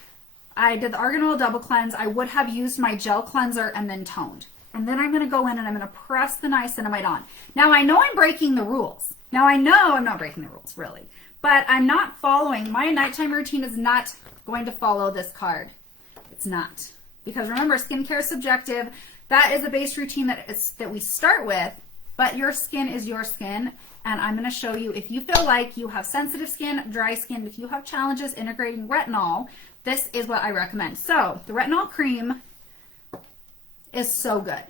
I did the argan oil double cleanse. I would have used my gel cleanser and then toned. And then I'm going to go in and I'm going to press the niacinamide on. Now, I know I'm breaking the rules. Now, I know I'm not breaking the rules, really. But I'm not following. My nighttime routine is not going to follow this card. It's not. Because remember, skincare is subjective. That is a base routine that we start with. But your skin is your skin. And I'm going to show you, if you feel like you have sensitive skin, dry skin, if you have challenges integrating retinol, this is what I recommend. So, the retinol cream is so good.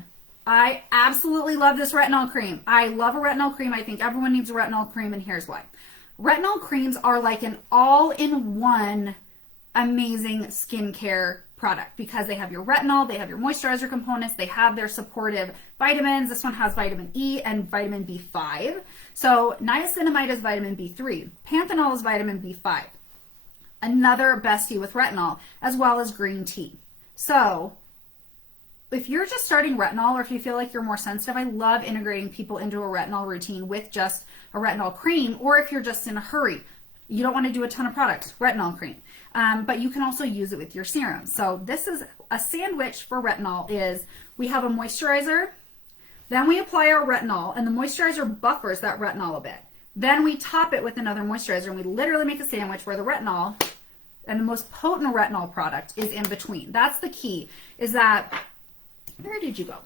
I absolutely love this retinol cream. I love a retinol cream. I think everyone needs a retinol cream, and here's why. Retinol creams are like an all-in-one amazing skincare product because they have your retinol, they have your moisturizer components, they have their supportive vitamins. This one has vitamin E and vitamin B5. So niacinamide is vitamin B3. Panthenol is vitamin B5. Another bestie with retinol, as well as green tea. So if you're just starting retinol, or if you feel like you're more sensitive, I love integrating people into a retinol routine with just a retinol cream, or if you're just in a hurry, you don't want to do a ton of products, retinol cream. But you can also use it with your serum. So this is a sandwich for retinol. Is we have a moisturizer, then we apply our retinol, and the moisturizer buffers that retinol a bit. Then we top it with another moisturizer, and we literally make a sandwich where the retinol and the most potent retinol product is in between. That's the key, is that, where did you go?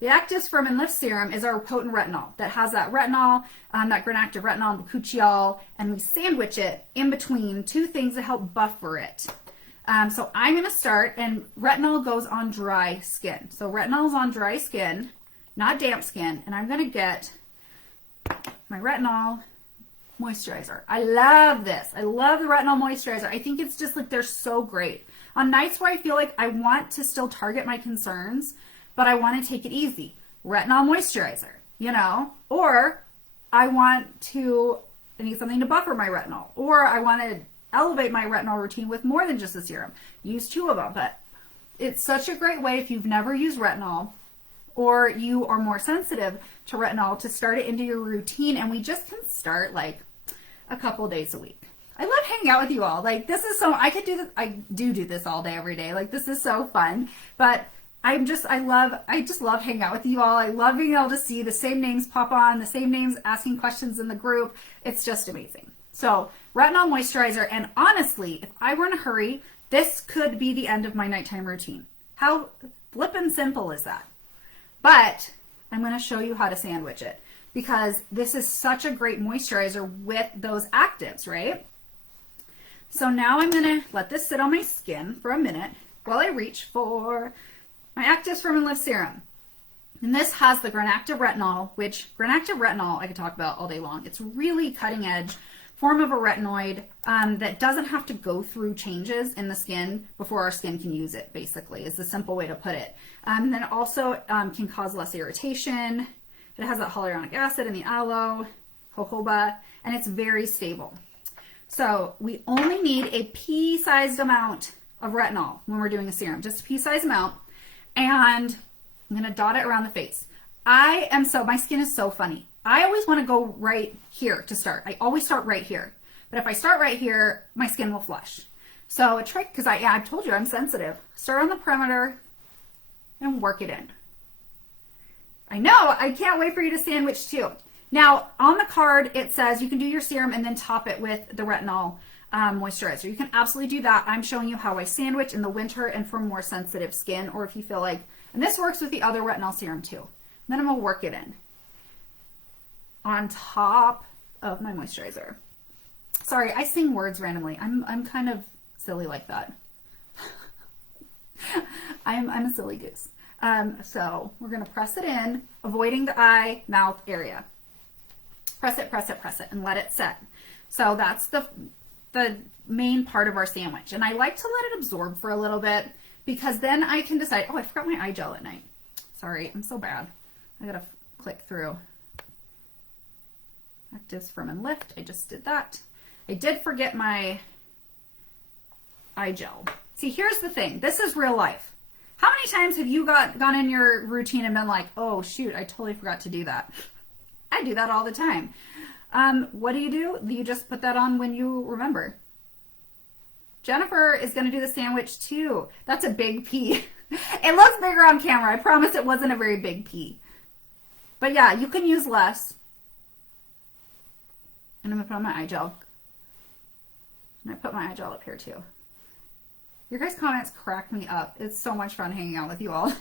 The Active Firm and Lift Serum is our potent retinol that has that retinol, that Active retinol and bakuchiol, and we sandwich it in between two things to help buffer it. So I'm going to start, and retinol goes on dry skin. So retinol is on dry skin, not damp skin, and I'm going to get my retinol moisturizer. I love this. I love the retinol moisturizer. I think it's just like, they're so great. On nights where I feel like I want to still target my concerns, but I want to take it easy, retinol moisturizer, you know, or I need something to buffer my retinol, or I want to elevate my retinol routine with more than just a serum. Use two of them, but it's such a great way if you've never used retinol, or you are more sensitive to retinol, to start it into your routine. And we just can start like a couple days a week. I love hanging out with you all. Like, this is so, I could do this. I do this all day, every day. Like, this is so fun, but I just love hanging out with you all. I love being able to see the same names pop on, the same names asking questions in the group. It's just amazing. So retinol moisturizer, and honestly, if I were in a hurry, this could be the end of my nighttime routine. How flippin' simple is that? But I'm going to show you how to sandwich it, because this is such a great moisturizer with those actives, right? So now I'm going to let this sit on my skin for a minute while I reach for my Active Firm and Lift Serum. And this has the Active retinol, which Active retinol I could talk about all day long. It's really cutting edge form of a retinoid that doesn't have to go through changes in the skin before our skin can use it, basically, is the simple way to put it. And then also can cause less irritation. It has that hyaluronic acid and the aloe, jojoba, and it's very stable. So we only need a pea-sized amount of retinol when we're doing a serum, just a pea-sized amount. And I'm going to dot it around the face. My skin is so funny. I always want to go right here to start. I always start right here. But if I start right here, my skin will flush. So a trick, because I've told you I'm sensitive. Start on the perimeter and work it in. I know, I can't wait for you to sandwich too. Now, on the card, it says you can do your serum and then top it with the retinol moisturizer. You can absolutely do that. I'm showing you how I sandwich in the winter and for more sensitive skin, or if you feel like, and this works with the other retinol serum too. And then I'm going to work it in on top of my moisturizer. Sorry, I sing words randomly. I'm kind of silly like that. I'm a silly goose. So we're going to press it in, avoiding the eye, mouth area. Press it, press it, press it, and let it set. So that's the main part of our sandwich. And I like to let it absorb for a little bit, because then I can decide, oh, I forgot my eye gel at night. Sorry, I'm so bad. I got to click through. Active Firm and Lift. I just did that. I did forget my eye gel. See, here's the thing. This is real life. How many times have you gone in your routine and been like, oh, shoot, I totally forgot to do that? I do that all the time. What do? You just put that on when you remember. Jennifer is going to do the sandwich too. That's a big P. It looks bigger on camera. I promise it wasn't a very big P. But yeah, you can use less. And I'm going to put on my eye gel. And I put my eye gel up here too. Your guys' comments crack me up. It's so much fun hanging out with you all.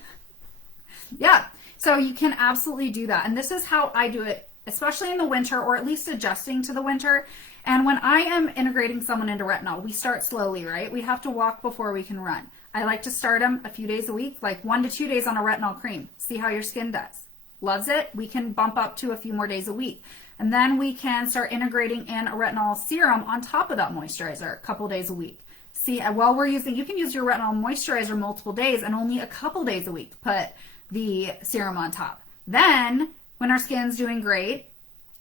Yeah, so you can absolutely do that. And this is how I do it, especially in the winter, or at least adjusting to the winter. And when I am integrating someone into retinol, we start slowly, right? We have to walk before we can run. I like to start them a few days a week, like 1 to 2 days on a retinol cream. See how your skin does. Loves it? We can bump up to a few more days a week. And then we can start integrating in a retinol serum on top of that moisturizer a couple days a week. See, while we're using, you can use your retinol moisturizer multiple days and only a couple days a week put the serum on top. Then when our skin's doing great,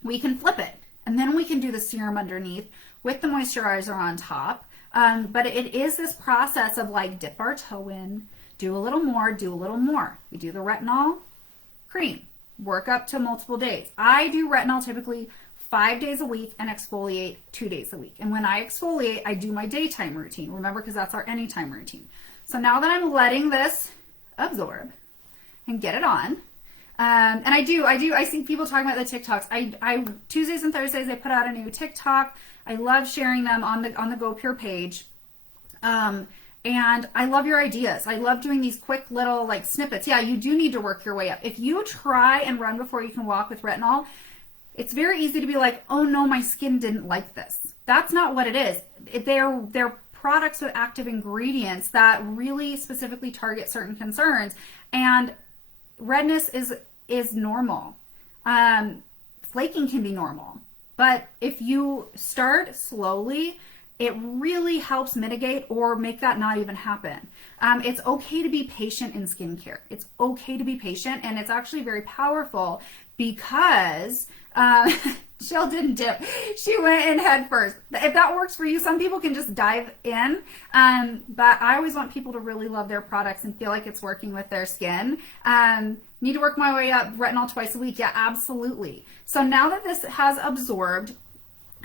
we can flip it. And then we can do the serum underneath with the moisturizer on top. But it is this process of like dip our toe in, do a little more, do a little more. We do the retinol cream, work up to multiple days. I do retinol typically 5 days a week and exfoliate 2 days a week. And when I exfoliate, I do my daytime routine. Remember, because that's our anytime routine. So now that I'm letting this absorb and get it on, and I see people talking about the TikToks. I Tuesdays and Thursdays I put out a new TikTok. I love sharing them on the Go Pure page. And I love your ideas. I love doing these quick little like snippets. Yeah, you do need to work your way up. If you try and run before you can walk with retinol, it's very easy to be like, oh no, my skin didn't like this. That's not what it is. They're products with active ingredients that really specifically target certain concerns. And redness is normal. Flaking can be normal. But if you start slowly, it really helps mitigate or make that not even happen. It's okay to be patient in skincare. It's okay to be patient, and it's actually very powerful because Jill didn't dip. She went in head first. If that works for you, some people can just dive in. But I always want people to really love their products and feel like it's working with their skin. Need to work my way up, retinol twice a week. Yeah, absolutely. So now that this has absorbed,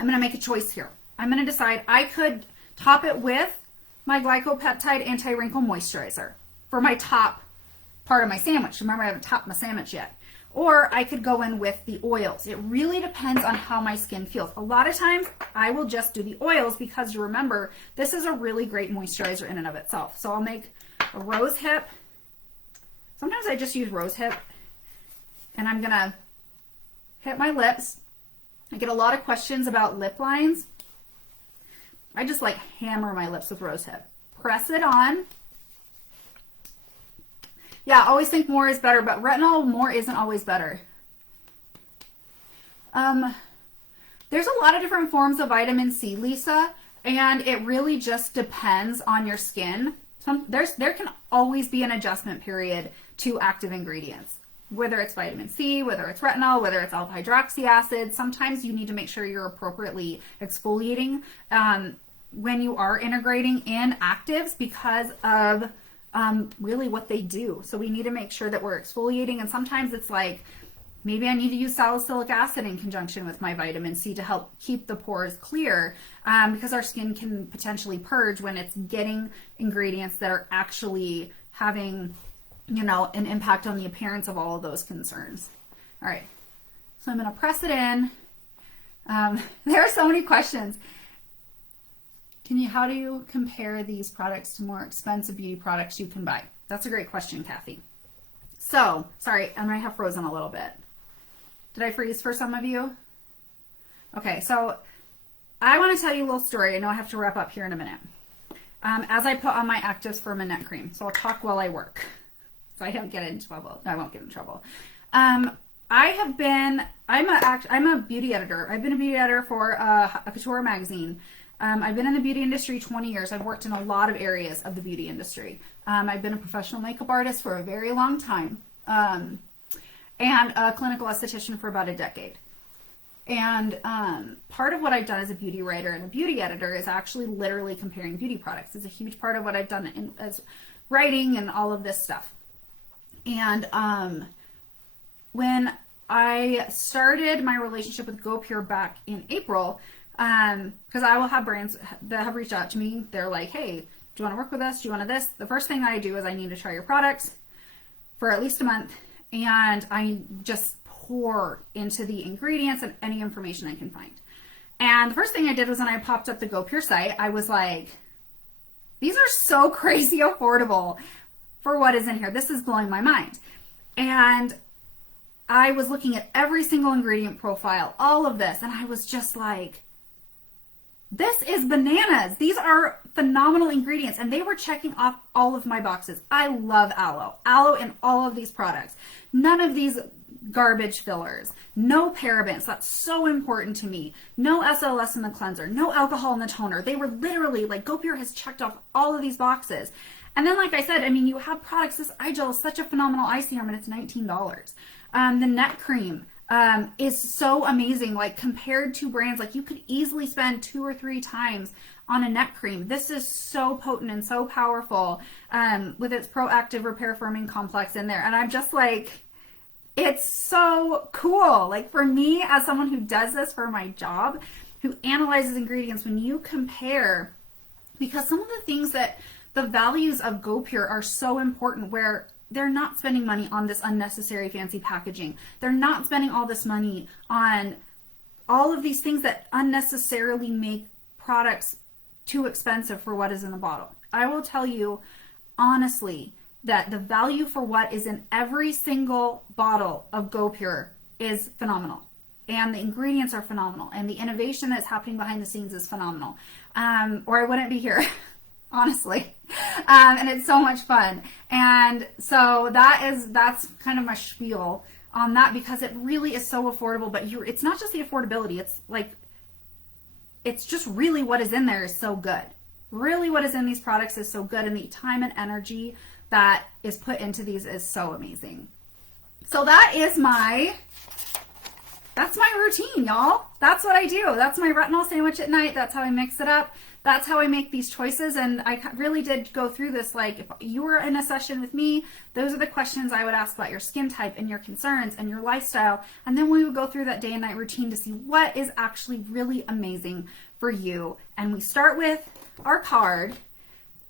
I'm going to make a choice here. I'm going to decide I could top it with my glycopeptide anti-wrinkle moisturizer for my top part of my sandwich. Remember, I haven't topped my sandwich yet. Or I could go in with the oils. It really depends on how my skin feels. A lot of times I will just do the oils because you remember, this is a really great moisturizer in and of itself. So I'll make a rose hip. Sometimes I just use rose hip, and I'm gonna hit my lips. I get a lot of questions about lip lines. I just like hammer my lips with rose hip. Press it on. Yeah, I always think more is better, but retinol, more isn't always better. There's a lot of different forms of vitamin C, Lisa, and it really just depends on your skin. There can always be an adjustment period to active ingredients, whether it's vitamin C, whether it's retinol, whether it's alpha hydroxy acid. Sometimes you need to make sure you're appropriately exfoliating when you are integrating in actives because of really what they do. So we need to make sure that we're exfoliating, and sometimes it's like, maybe I need to use salicylic acid in conjunction with my vitamin C to help keep the pores clear, because our skin can potentially purge when it's getting ingredients that are actually having, an impact on the appearance of all of those concerns. All right, so I'm going to press it in. There are so many questions. How do you compare these products to more expensive beauty products you can buy? That's a great question, Kathy. So, sorry, I might have frozen a little bit. Did I freeze for some of you? Okay, so I want to tell you a little story. I know I have to wrap up here in a minute. As I put on my Actives Firmament cream, so I'll talk while I work, so I don't get in trouble. No, I won't get in trouble. I'm a beauty editor. I've been a beauty editor for a couture magazine. I've been in the beauty industry 20 years. I've worked in a lot of areas of the beauty industry. I've been a professional makeup artist for a very long time, and a clinical esthetician for about a decade. And part of what I've done as a beauty writer and a beauty editor is actually literally comparing beauty products. It's a huge part of what I've done as writing and all of this stuff. And when I started my relationship with Go Pure back in April, because I will have brands that have reached out to me. They're like, hey, do you want to work with us? Do you want to this? The first thing I do is I need to try your products for at least a month, and I just pour into the ingredients and any information I can find. And the first thing I did was when I popped up the Go Pure site, I was like, these are so crazy affordable for what is in here. This is blowing my mind. And I was looking at every single ingredient profile, all of this, and I was just like, this is bananas. These are phenomenal ingredients, and they were checking off all of my boxes. I love aloe. Aloe in all of these products. None of these garbage fillers, no parabens. That's so important to me. No SLS in the cleanser, no alcohol in the toner. They were literally like, GoPure has checked off all of these boxes. And then, like I said, I mean, you have products. This eye gel is such a phenomenal eye serum, and it's $19. The neck cream is so amazing. Like, compared to brands, like you could easily spend 2 or 3 times on a neck cream. This is so potent and so powerful with its proactive repair firming complex in there. And I'm just like, it's so cool. Like, for me, as someone who does this for my job, who analyzes ingredients, when you compare, because some of the things that the values of GoPure are so important, where they're not spending money on this unnecessary fancy packaging. They're not spending all this money on all of these things that unnecessarily make products too expensive for what is in the bottle. I will tell you honestly that the value for what is in every single bottle of GoPure is phenomenal. And the ingredients are phenomenal. And the innovation that's happening behind the scenes is phenomenal. Or I wouldn't be here. Honestly. And it's so much fun. And so that's kind of my spiel on that, because it really is so affordable, but it's not just the affordability. It's like, it's just really what is in there is so good. Really what is in these products is so good, and the time and energy that is put into these is so amazing. So that's my routine, y'all. That's what I do. That's my retinol sandwich at night. That's how I mix it up. That's how I make these choices. And I really did go through this. Like, if you were in a session with me, those are the questions I would ask about your skin type and your concerns and your lifestyle. And then we would go through that day and night routine to see what is actually really amazing for you. And we start with our card,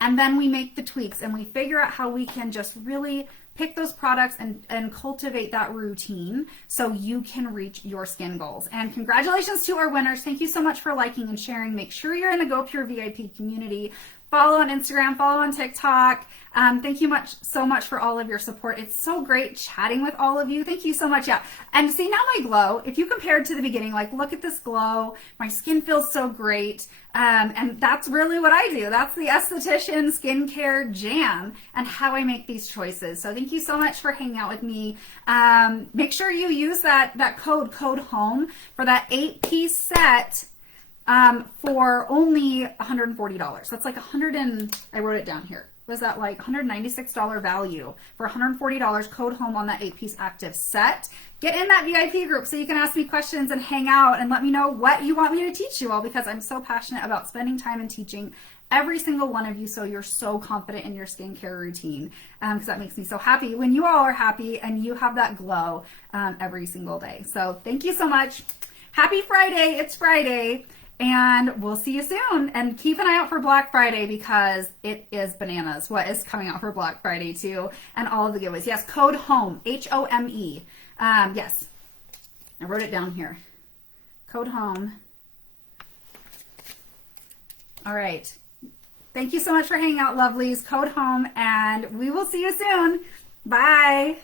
and then we make the tweaks, and we figure out how we can just really pick those products and cultivate that routine so you can reach your skin goals. And congratulations to our winners. Thank you so much for liking and sharing. Make sure you're in the GoPure VIP community. Follow on Instagram, follow on TikTok. Thank you so much for all of your support. It's so great chatting with all of you. Thank you so much. Yeah. And see, now my glow, if you compared to the beginning, like, look at this glow. My skin feels so great. And that's really what I do. That's the Esthetician Skincare Jam and how I make these choices. So thank you so much for hanging out with me. Make sure you use that code HOME for that 8-piece set for only $140. That's like I wrote it down here. Was that like $196 value for $140, code HOME on that 8-piece active set. Get in that VIP group so you can ask me questions and hang out and let me know what you want me to teach you all, because I'm so passionate about spending time and teaching every single one of you so you're so confident in your skincare routine, because that makes me so happy when you all are happy and you have that glow every single day. So thank you so much. Happy Friday. It's Friday. And we'll see you soon. And keep an eye out for Black Friday, because it is bananas what is coming out for Black Friday too. And all of the giveaways. Yes, code HOME, HOME. Yes, I wrote it down here. Code HOME. All right. Thank you so much for hanging out, lovelies. Code HOME, and we will see you soon. Bye.